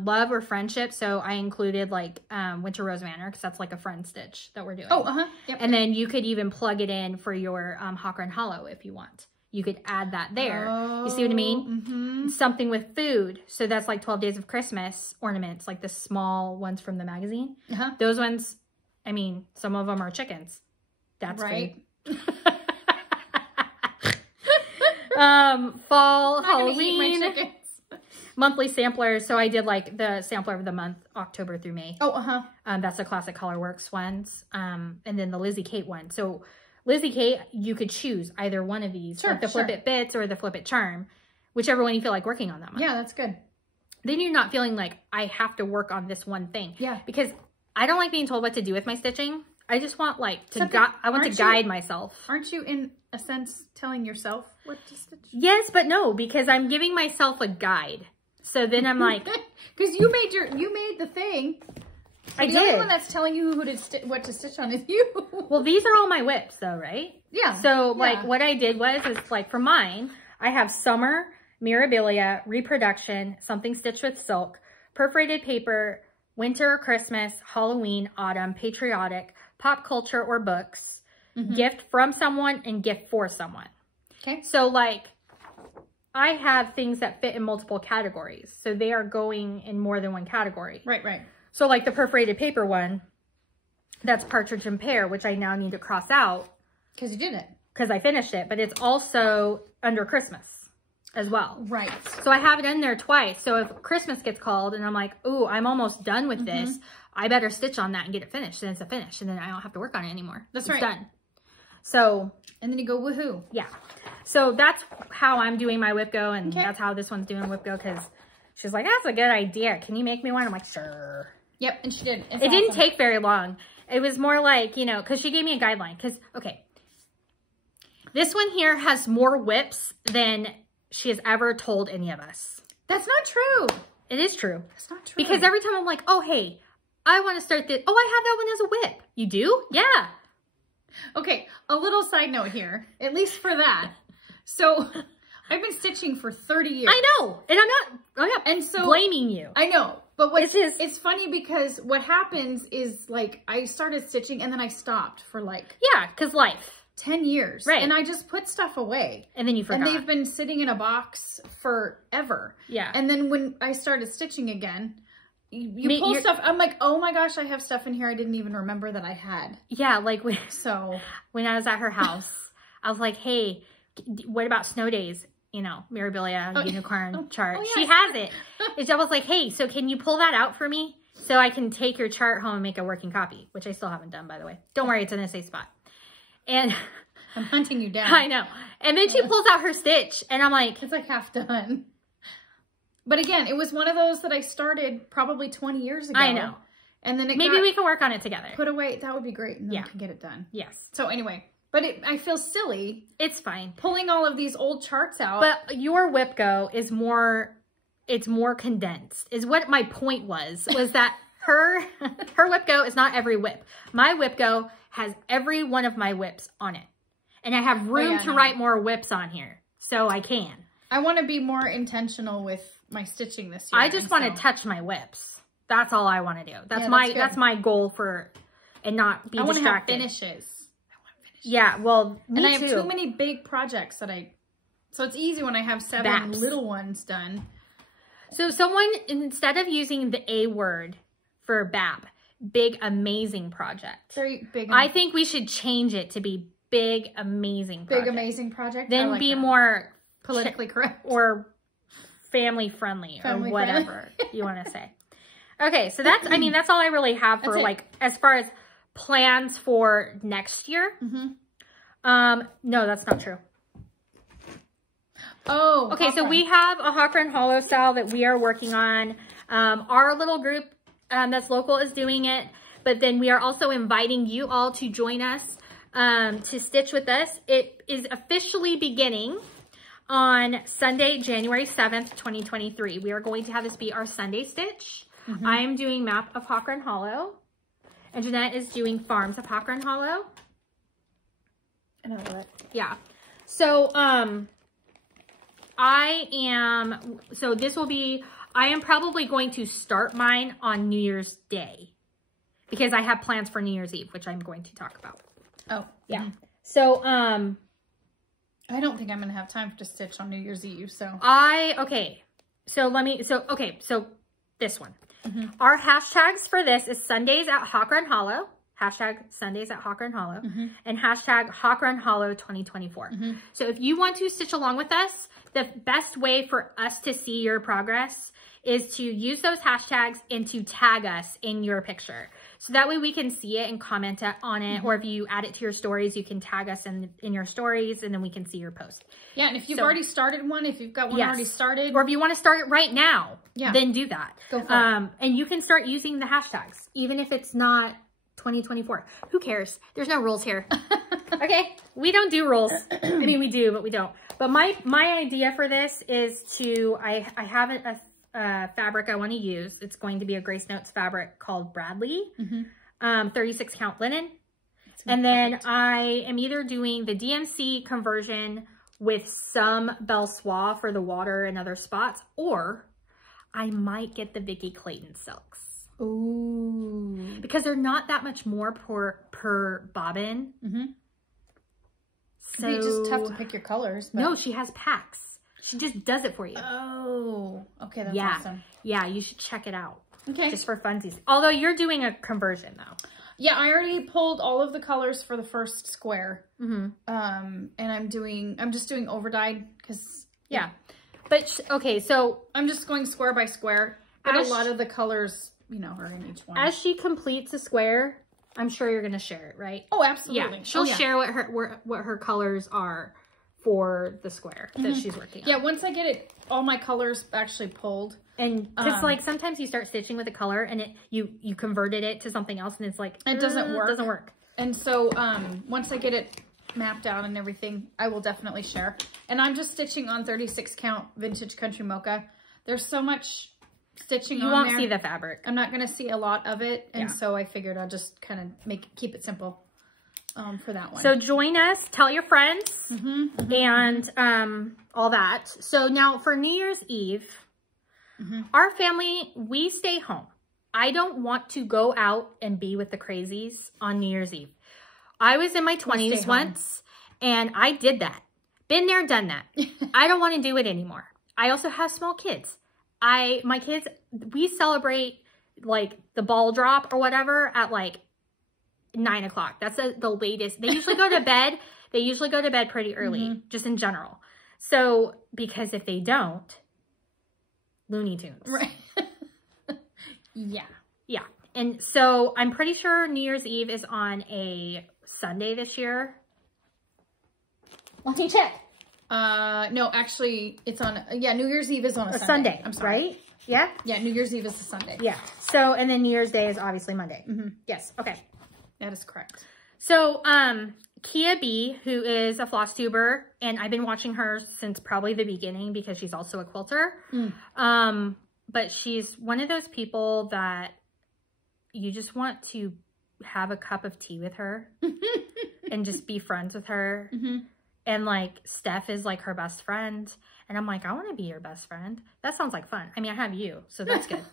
Love or friendship. So I included like Winter Rose Manor because that's like a friend stitch that we're doing. Oh, yep. And then you could even plug it in for your Hawk Run Hollow if you want. You could add that there. You see what I mean? Something with food. So that's like 12 Days of Christmas ornaments, like the small ones from the magazine. Those ones, I mean, some of them are chickens. That's right. Fall, Halloween, monthly samplers. So I did like the sampler of the month, October through May. That's the classic Colorworks ones. And then the Lizzie Kate one. So Lizzie Kate, you could choose either one of these, like the Flip It Bits or the Flip It Charm, whichever one you feel like working on that month. Yeah, that's good. Then you're not feeling like I have to work on this one thing. Yeah. Because I don't like being told what to do with my stitching. I just want like to guide myself. Aren't you in a sense telling yourself what to stitch? Yes, but no, because I'm giving myself a guide. So then I'm like, because you made the thing. I did. The only one that's telling you what to stitch on is you. Well, these are all my WIPs though, right? Yeah. So like what I did was like for mine, I have summer, mirabilia, reproduction, something stitched with silk, perforated paper, winter, Christmas, Halloween, autumn, patriotic, pop culture or books, gift from someone, and gift for someone. Okay. So like I have things that fit in multiple categories. So they are going in more than one category. Right. So like the perforated paper one, that's partridge and pear, which I now need to cross out. Because you did it. because I finished it, but it's also under Christmas as well. Right. So I have it in there twice. So if Christmas gets called and I'm like, ooh, I'm almost done with this, I better stitch on that and get it finished. And it's a finish. And then I don't have to work on it anymore. That's it's right. done. So. And then you go, woohoo. Yeah. So that's how I'm doing my WIPGO. And that's how this one's doing WIPGO, because she's like, that's a good idea. Can you make me one? I'm like, sure. Yep. And she did. It didn't take very long. It was more like, you know, because she gave me a guideline. Because, okay, this one here has more WIPs than she has ever told any of us. That's not true. It is true. That's not true. Because every time I'm like, oh, hey, I want to start this. Oh, I have that one as a WIP. You do? Yeah. Okay. A little side note here, at least for that. So I've been stitching for 30 years. I know. And I'm not blaming you. I know. But it's funny because what happens is, like, I started stitching and then I stopped for like. Yeah, because life. 10 years. Right. And I just put stuff away. And then you forgot. And they've been sitting in a box forever. Yeah. And then when I started stitching again, you pull stuff. I'm like, oh my gosh, I have stuff in here I didn't even remember that I had. Yeah, like when I was at her house, I was like, hey, what about snow days? You know, Mirabilia unicorn chart. Oh, yeah. She has it. And I was like, hey, so can you pull that out for me so I can take your chart home and make a working copy, which I still haven't done, by the way. Don't worry, it's in a safe spot. And I'm hunting you down. I know. And then she pulls out her stitch and I'm like, it's like half done. But again, it was one of those that I started probably 20 years ago. I know. And then maybe we can work on it together. Put away. That would be great. And then we can get it done. Yes. So anyway, but I feel silly. It's fine. Pulling all of these old charts out. But your WIPGO is more, it's more condensed is what my point was that her WIPGO is not every WIP. My WIPGO has every one of my WIPs on it. And I have room to write more WIPs on here. So I can. I want to be more intentional with my stitching this year. I just want to touch my WIPs. That's all I want to do. That's that's my goal for, and not be distracted. I want to have finishes. Yeah, well, me and I have too many big projects that so it's easy when I have 7 little ones done. So someone, instead of using the A word for BAP, big, amazing project. Very big. I think we should change it to be big, amazing project. Big, amazing project. Then like be more politically correct. Or family friendly or whatever you want to say. Okay, so that's, I mean, that's all I really have for like, as far as plans for next year. No, that's not true. Oh, okay. So we have a Hawk Run Hollow SAL that we are working on. Our little group that's local is doing it, but then we are also inviting you all to join us to stitch with us. It is officially beginning on Sunday, January 7th, 2023. We are going to have this be our Sunday Stitch. I am doing Map of Hawk Run Hollow, and Jeanette is doing Farms of Hawk Run Hollow. Another lip. Yeah. So, this will be, I am probably going to start mine on New Year's Day because I have plans for New Year's Eve, which I'm going to talk about. Oh, yeah. So, I don't think I'm going to have time to stitch on New Year's Eve, so. So this one. Our hashtags for this is Sundays at Hawk Run Hollow, hashtag Sundays at Hawk Run Hollow, and hashtag Hawk Run Hollow 2024. So if you want to stitch along with us, the best way for us to see your progress is to use those hashtags and to tag us in your picture. So that way we can see it and comment on it. Or if you add it to your stories, you can tag us in your stories and then we can see your post. Yeah, and if you've already started one, if you've got one already started. Or if you want to start it right now, then do that. Go for it. And you can start using the hashtags, even if it's not 2024. Who cares? There's no rules here. Okay? We don't do rules. I mean, we do, but we don't. But my idea for this is to, I have a fabric I want to use. It's going to be a Grace Notes fabric called Bradley, 36 count linen. And then I am either doing the DMC conversion with some Belle Soie for the water and other spots, or I might get the Vicky Clayton silks. Ooh. Because they're not that much more per bobbin. So it's just tough to pick your colors. But... No, she has packs. She just does it for you. Oh, okay. That's awesome. Yeah, you should check it out. Okay. Just for funsies. Although you're doing a conversion though. Yeah, I already pulled all of the colors for the first square. And I'm just doing overdyed because yeah. But okay, so I'm just going square by square. But a lot of the colors, you know, are in each one. As she completes a square, I'm sure you're gonna share it, right? Oh, absolutely. Yeah, she'll share what her colors are for the square that she's working on. Yeah, once I get all my colors actually pulled. And because like sometimes you start stitching with a color and you converted it to something else and it's like it doesn't work. It doesn't work. And so once I get it mapped out and everything, I will definitely share. And I'm just stitching on 36 count vintage country mocha. There's so much stitching on there. You won't see the fabric. I'm not going to see a lot of it. And so I figured I'll just kind of keep it simple for that one. So join us, tell your friends and all that. So now for New Year's Eve, our family, we stay home. I don't want to go out and be with the crazies on New Year's Eve. I was in my 20s once and I did that. Been there, done that. I don't want to do it anymore. I also have small kids. My kids, we celebrate like the ball drop or whatever at like 9 o'clock. That's the latest. They usually go to bed. They usually go to bed pretty early, just in general. So, because if they don't, Looney Tunes. Right. Yeah. Yeah. And so I'm pretty sure New Year's Eve is on a Sunday this year. Let me check. No, actually it's on, New Year's Eve is on a Sunday. I'm sorry. Right? Yeah? Yeah, New Year's Eve is a Sunday. Yeah. So, and then New Year's Day is obviously Monday. Yes. Okay. That is correct. So, Kia B, who is a Flosstuber, and I've been watching her since probably the beginning because she's also a quilter. But she's one of those people that you just want to have a cup of tea with her and just be friends with her. And like Steph is like her best friend. And I'm like, I want to be your best friend. That sounds like fun. I mean, I have you, so that's good.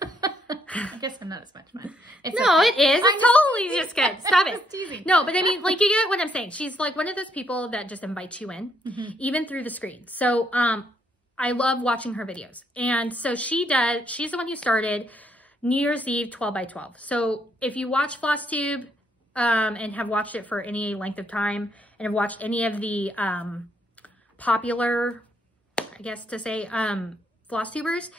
I guess I'm not as much fun. It is. It's totally just good. Stop it. No, but I mean, like, you get what I'm saying. She's like one of those people that just invites you in, even through the screen. So I love watching her videos. And so she's the one who started New Year's Eve 12 by 12. So if you watch Flosstube and have watched it for any length of time and have watched any of the popular, I guess to say, Flosstubers,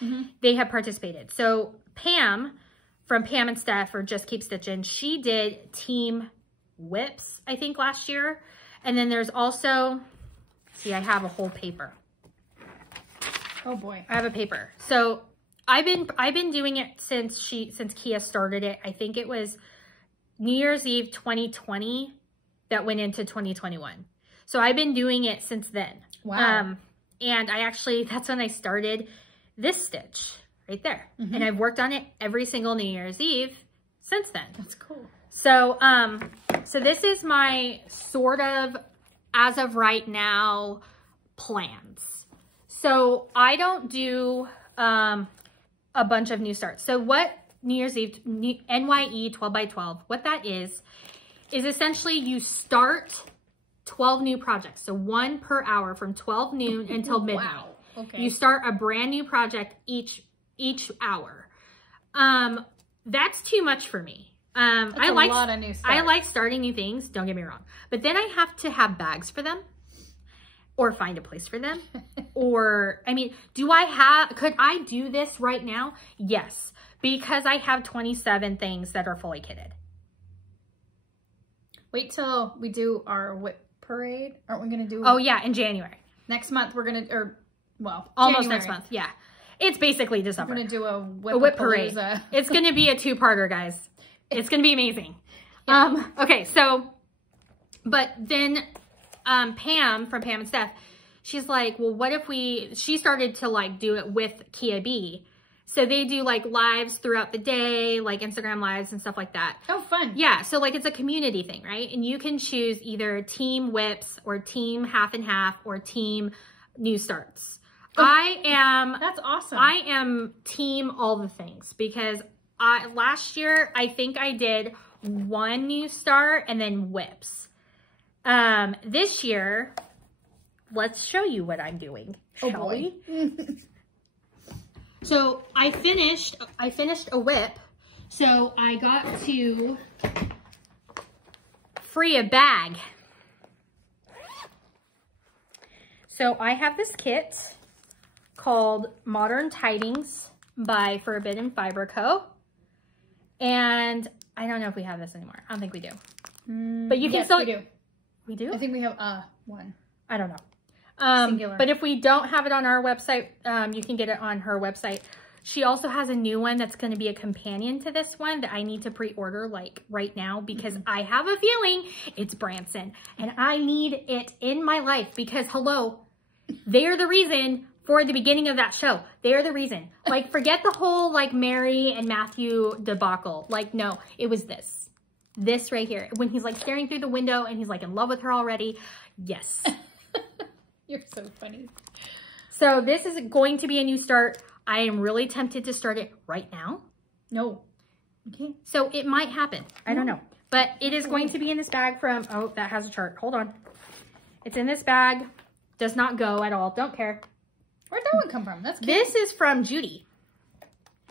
they have participated. So Pam from Pam and Steph, or Just Keep Stitching, she did Team WIPS, I think, last year. And then there's also, see, I have a whole paper. Oh boy. I have a paper. So I've been doing it since Kia started it. I think it was New Year's Eve 2020 that went into 2021. So I've been doing it since then. Wow. And that's when I started this stitch right there. And I've worked on it every single New Year's Eve since then. That's cool. So, so this is my sort of, as of right now, plans. So I don't do a bunch of new starts. So what New Year's Eve, NYE 12 by 12, what that is essentially you start 12 new projects. So 1 per hour from 12 noon until midnight. Wow. Okay. You start a brand new project each hour. That's too much for me. I like a lot of new starts. I like starting new things, don't get me wrong. But then I have to have bags for them or find a place for them. Or, I mean, could I do this right now? Yes, because I have 27 things that are fully kitted. Wait till we do our WIP parade. Aren't we going to do? Oh yeah, in January. Next month we're going to, almost next month. Yeah. It's basically December. We're going to do a WIP parade. It's going to be a 2-parter, guys. It's going to be amazing. Yeah. Okay, so, but then Pam from Pam and Steph, she's like, well, what if she started to like do it with Kia B. So they do like lives throughout the day, like Instagram lives and stuff like that. Oh, fun. Yeah, so like it's a community thing, right? And you can choose either team WIPs or team half and half or team new starts. Oh, that's awesome. I am team all the things because last year, I think I did 1 new start and then WIPs. This year, let's show you what I'm doing, shall we? So I finished a WIP. So I got to free a bag. So I have this kit called Modern Tidings by Forbidden Fiber Co. And I don't know if we have this anymore. I don't think we do. But you can still... we do. We do? I think we have one. I don't know. Singular. But if we don't have it on our website, you can get it on her website. She also has a new one that's going to be a companion to this one that I need to pre-order like right now because I have a feeling it's Branson and I need it in my life because hello, they're the reason for the beginning of that show. They're the reason. Like forget the whole like Mary and Matthew debacle. Like no, it was this right here. When he's like staring through the window and he's like in love with her already. Yes. You're so funny. So this is going to be a new start. I am really tempted to start it right now. No. Okay. So it might happen. I don't know. But it is going to be in this bag from, oh, that has a chart. Hold on. It's in this bag. Does not go at all. Don't care. Where'd that one come from? That's cute. This is from Jodi.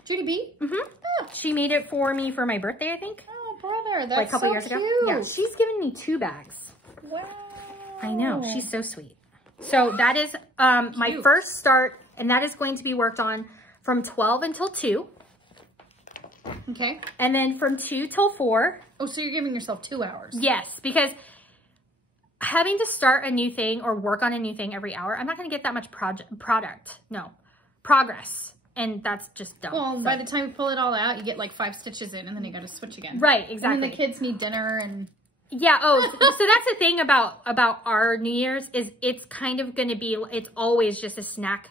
Jodi B? Mm-hmm. Oh. She made it for me for my birthday, I think. Oh, brother. That's like a couple so years cute. ago. Yeah, she's given me 2 bags. Wow. I know. She's so sweet. So that is my first start, and that is going to be worked on from 12 until 2. Okay. And then from 2 till 4. Oh, so you're giving yourself 2 hours. Yes, because having to start a new thing or work on a new thing every hour, I'm not going to get that much progress. And that's just dumb. Well, by the time you pull it all out, you get like 5 stitches in, and then you got to switch again. Right, exactly. And then the kids need dinner and... Yeah, oh, so that's the thing about our New Year's is it's kind of going to be, it's always just a snack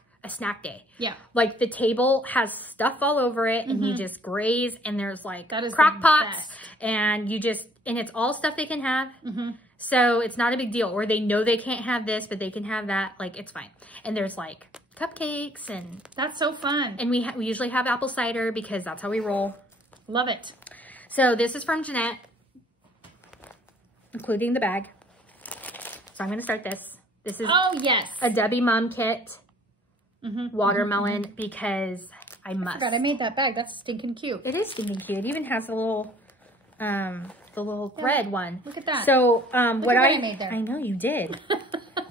day. Yeah. Like the table has stuff all over it and you just graze and there's like that is crock pots and and it's all stuff they can have. So it's not a big deal. Or they know they can't have this, but they can have that. Like it's fine. And there's like cupcakes and... That's so fun. And we usually have apple cider because that's how we roll. Love it. So this is from Jeanette, including the bag. So I'm going to start this. This is a Debbie Mum kit. Watermelon because I must. I forgot I made that bag. That's stinking cute. It is stinking cute. It even has a little thread one. Look at that. So what I made there. I know you did.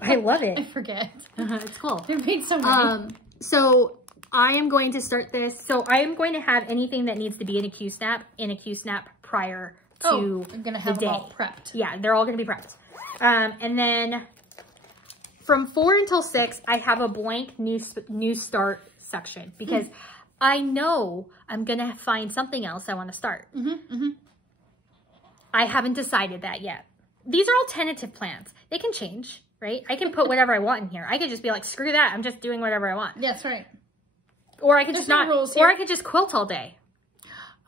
I love it. I forget. It's cool. You made so many. So I am going to start this. So I am going to have anything that needs to be in a Q-snap prior to I'm gonna have them all prepped. Yeah, they're all gonna be prepped. And then from 4 until 6, I have a blank new start section because I know I'm gonna find something else I want to start. I haven't decided that yet. These are all tentative plans. They can change, right? I can put whatever I want in here. I could just be like, screw that. I'm just doing whatever I want. Yes, right. Or I could just not. Rules here. Or I could just quilt all day.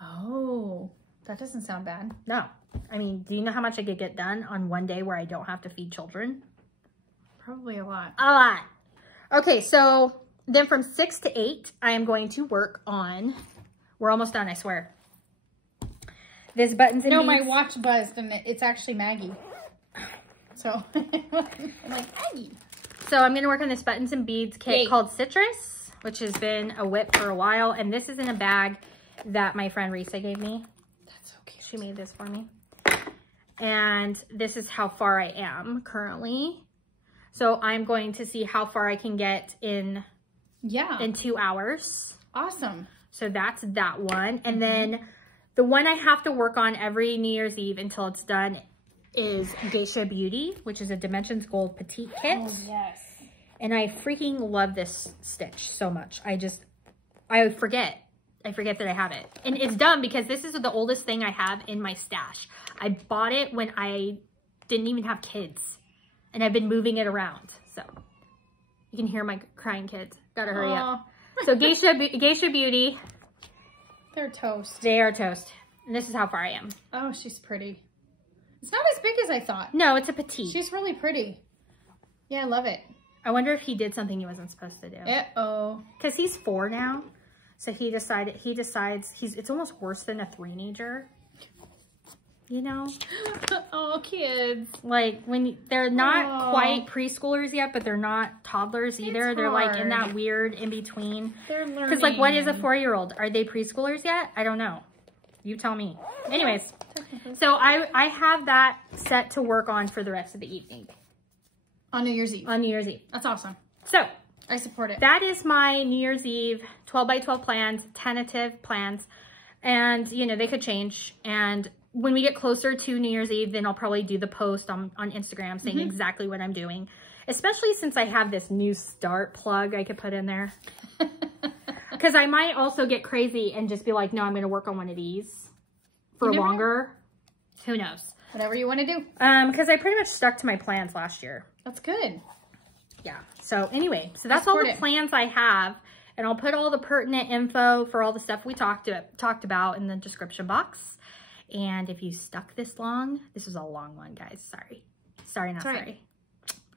Oh, that doesn't sound bad. No. I mean, do you know how much I could get done on one day where I don't have to feed children? Probably a lot. A lot. Okay, so then from 6 to 8, I am going to work on, we're almost done, I swear. This buttons and beads. My watch buzzed and it's actually Maggie. So, I'm like, Maggie. So I'm going to work on this buttons and beads kit called Citrus, which has been a whip for a while. And this is in a bag that my friend Teresa gave me. That's so cute. She made this for me. And this is how far I am currently. So I'm going to see how far I can get in 2 hours. Awesome. So that's that one. And then the one I have to work on every New Year's Eve until it's done is Geisha Beauty, which is a Dimensions Gold Petite kit. Oh, yes. And I freaking love this stitch so much. I forget that I have it. And it's dumb because this is the oldest thing I have in my stash. I bought it when I didn't even have kids. And I've been moving it around. So you can hear my crying kids. Gotta hurry up. So Geisha Beauty. They're toast. They are toast. And this is how far I am. Oh, she's pretty. It's not as big as I thought. No, it's a petite. She's really pretty. Yeah, I love it. I wonder if he did something he wasn't supposed to do. Uh-oh. Because he's 4 now. So he decides, it's almost worse than a 3-nager. You know? Oh, kids. Like, they're not quite preschoolers yet, but they're not toddlers either. They're like in that weird in-between. They're learning. Because like, what is a 4-year-old? Are they preschoolers yet? I don't know. You tell me. Anyways, so I have that set to work on for the rest of the evening. On New Year's Eve. On New Year's Eve. That's awesome. So I support it. That is my New Year's Eve 12 by 12 plans, tentative plans. And, you know, they could change. And when we get closer to New Year's Eve, then I'll probably do the post on Instagram saying exactly what I'm doing. Especially since I have this new start plug I could put in there. Because I might also get crazy and just be like, no, I'm going to work on one of these for longer. Who knows? Whatever you want to do. Because I pretty much stuck to my plans last year. That's good. Yeah. So anyway, so that's all the plans I have. And I'll put all the pertinent info for all the stuff we talked about in the description box. And if you stuck this long, this was a long one, guys. Sorry. Sorry, not sorry.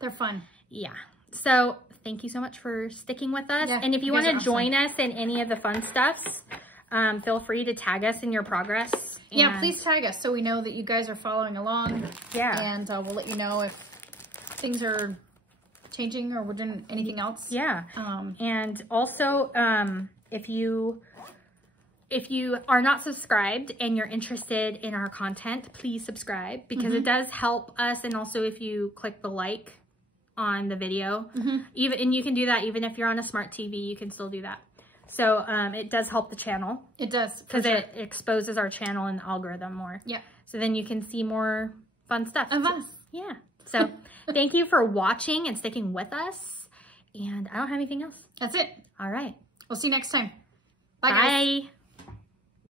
They're fun. Yeah. So thank you so much for sticking with us. Yeah, and if you want to join us in any of the fun stuffs, feel free to tag us in your progress. Yeah, please tag us so we know that you guys are following along. Yeah. And we'll let you know if things are changing or we're doing anything else. Yeah. And also, if you are not subscribed and you're interested in our content, please subscribe because it does help us. And also if you click the like on the video, and you can do that even if you're on a smart TV, you can still do that. So it does help the channel. It does. Because it exposes our channel and the algorithm more. Yeah. So then you can see more fun stuff. Of us. Yeah. So thank you for watching and sticking with us. And I don't have anything else. That's it. All right. We'll see you next time. Bye, guys. Bye.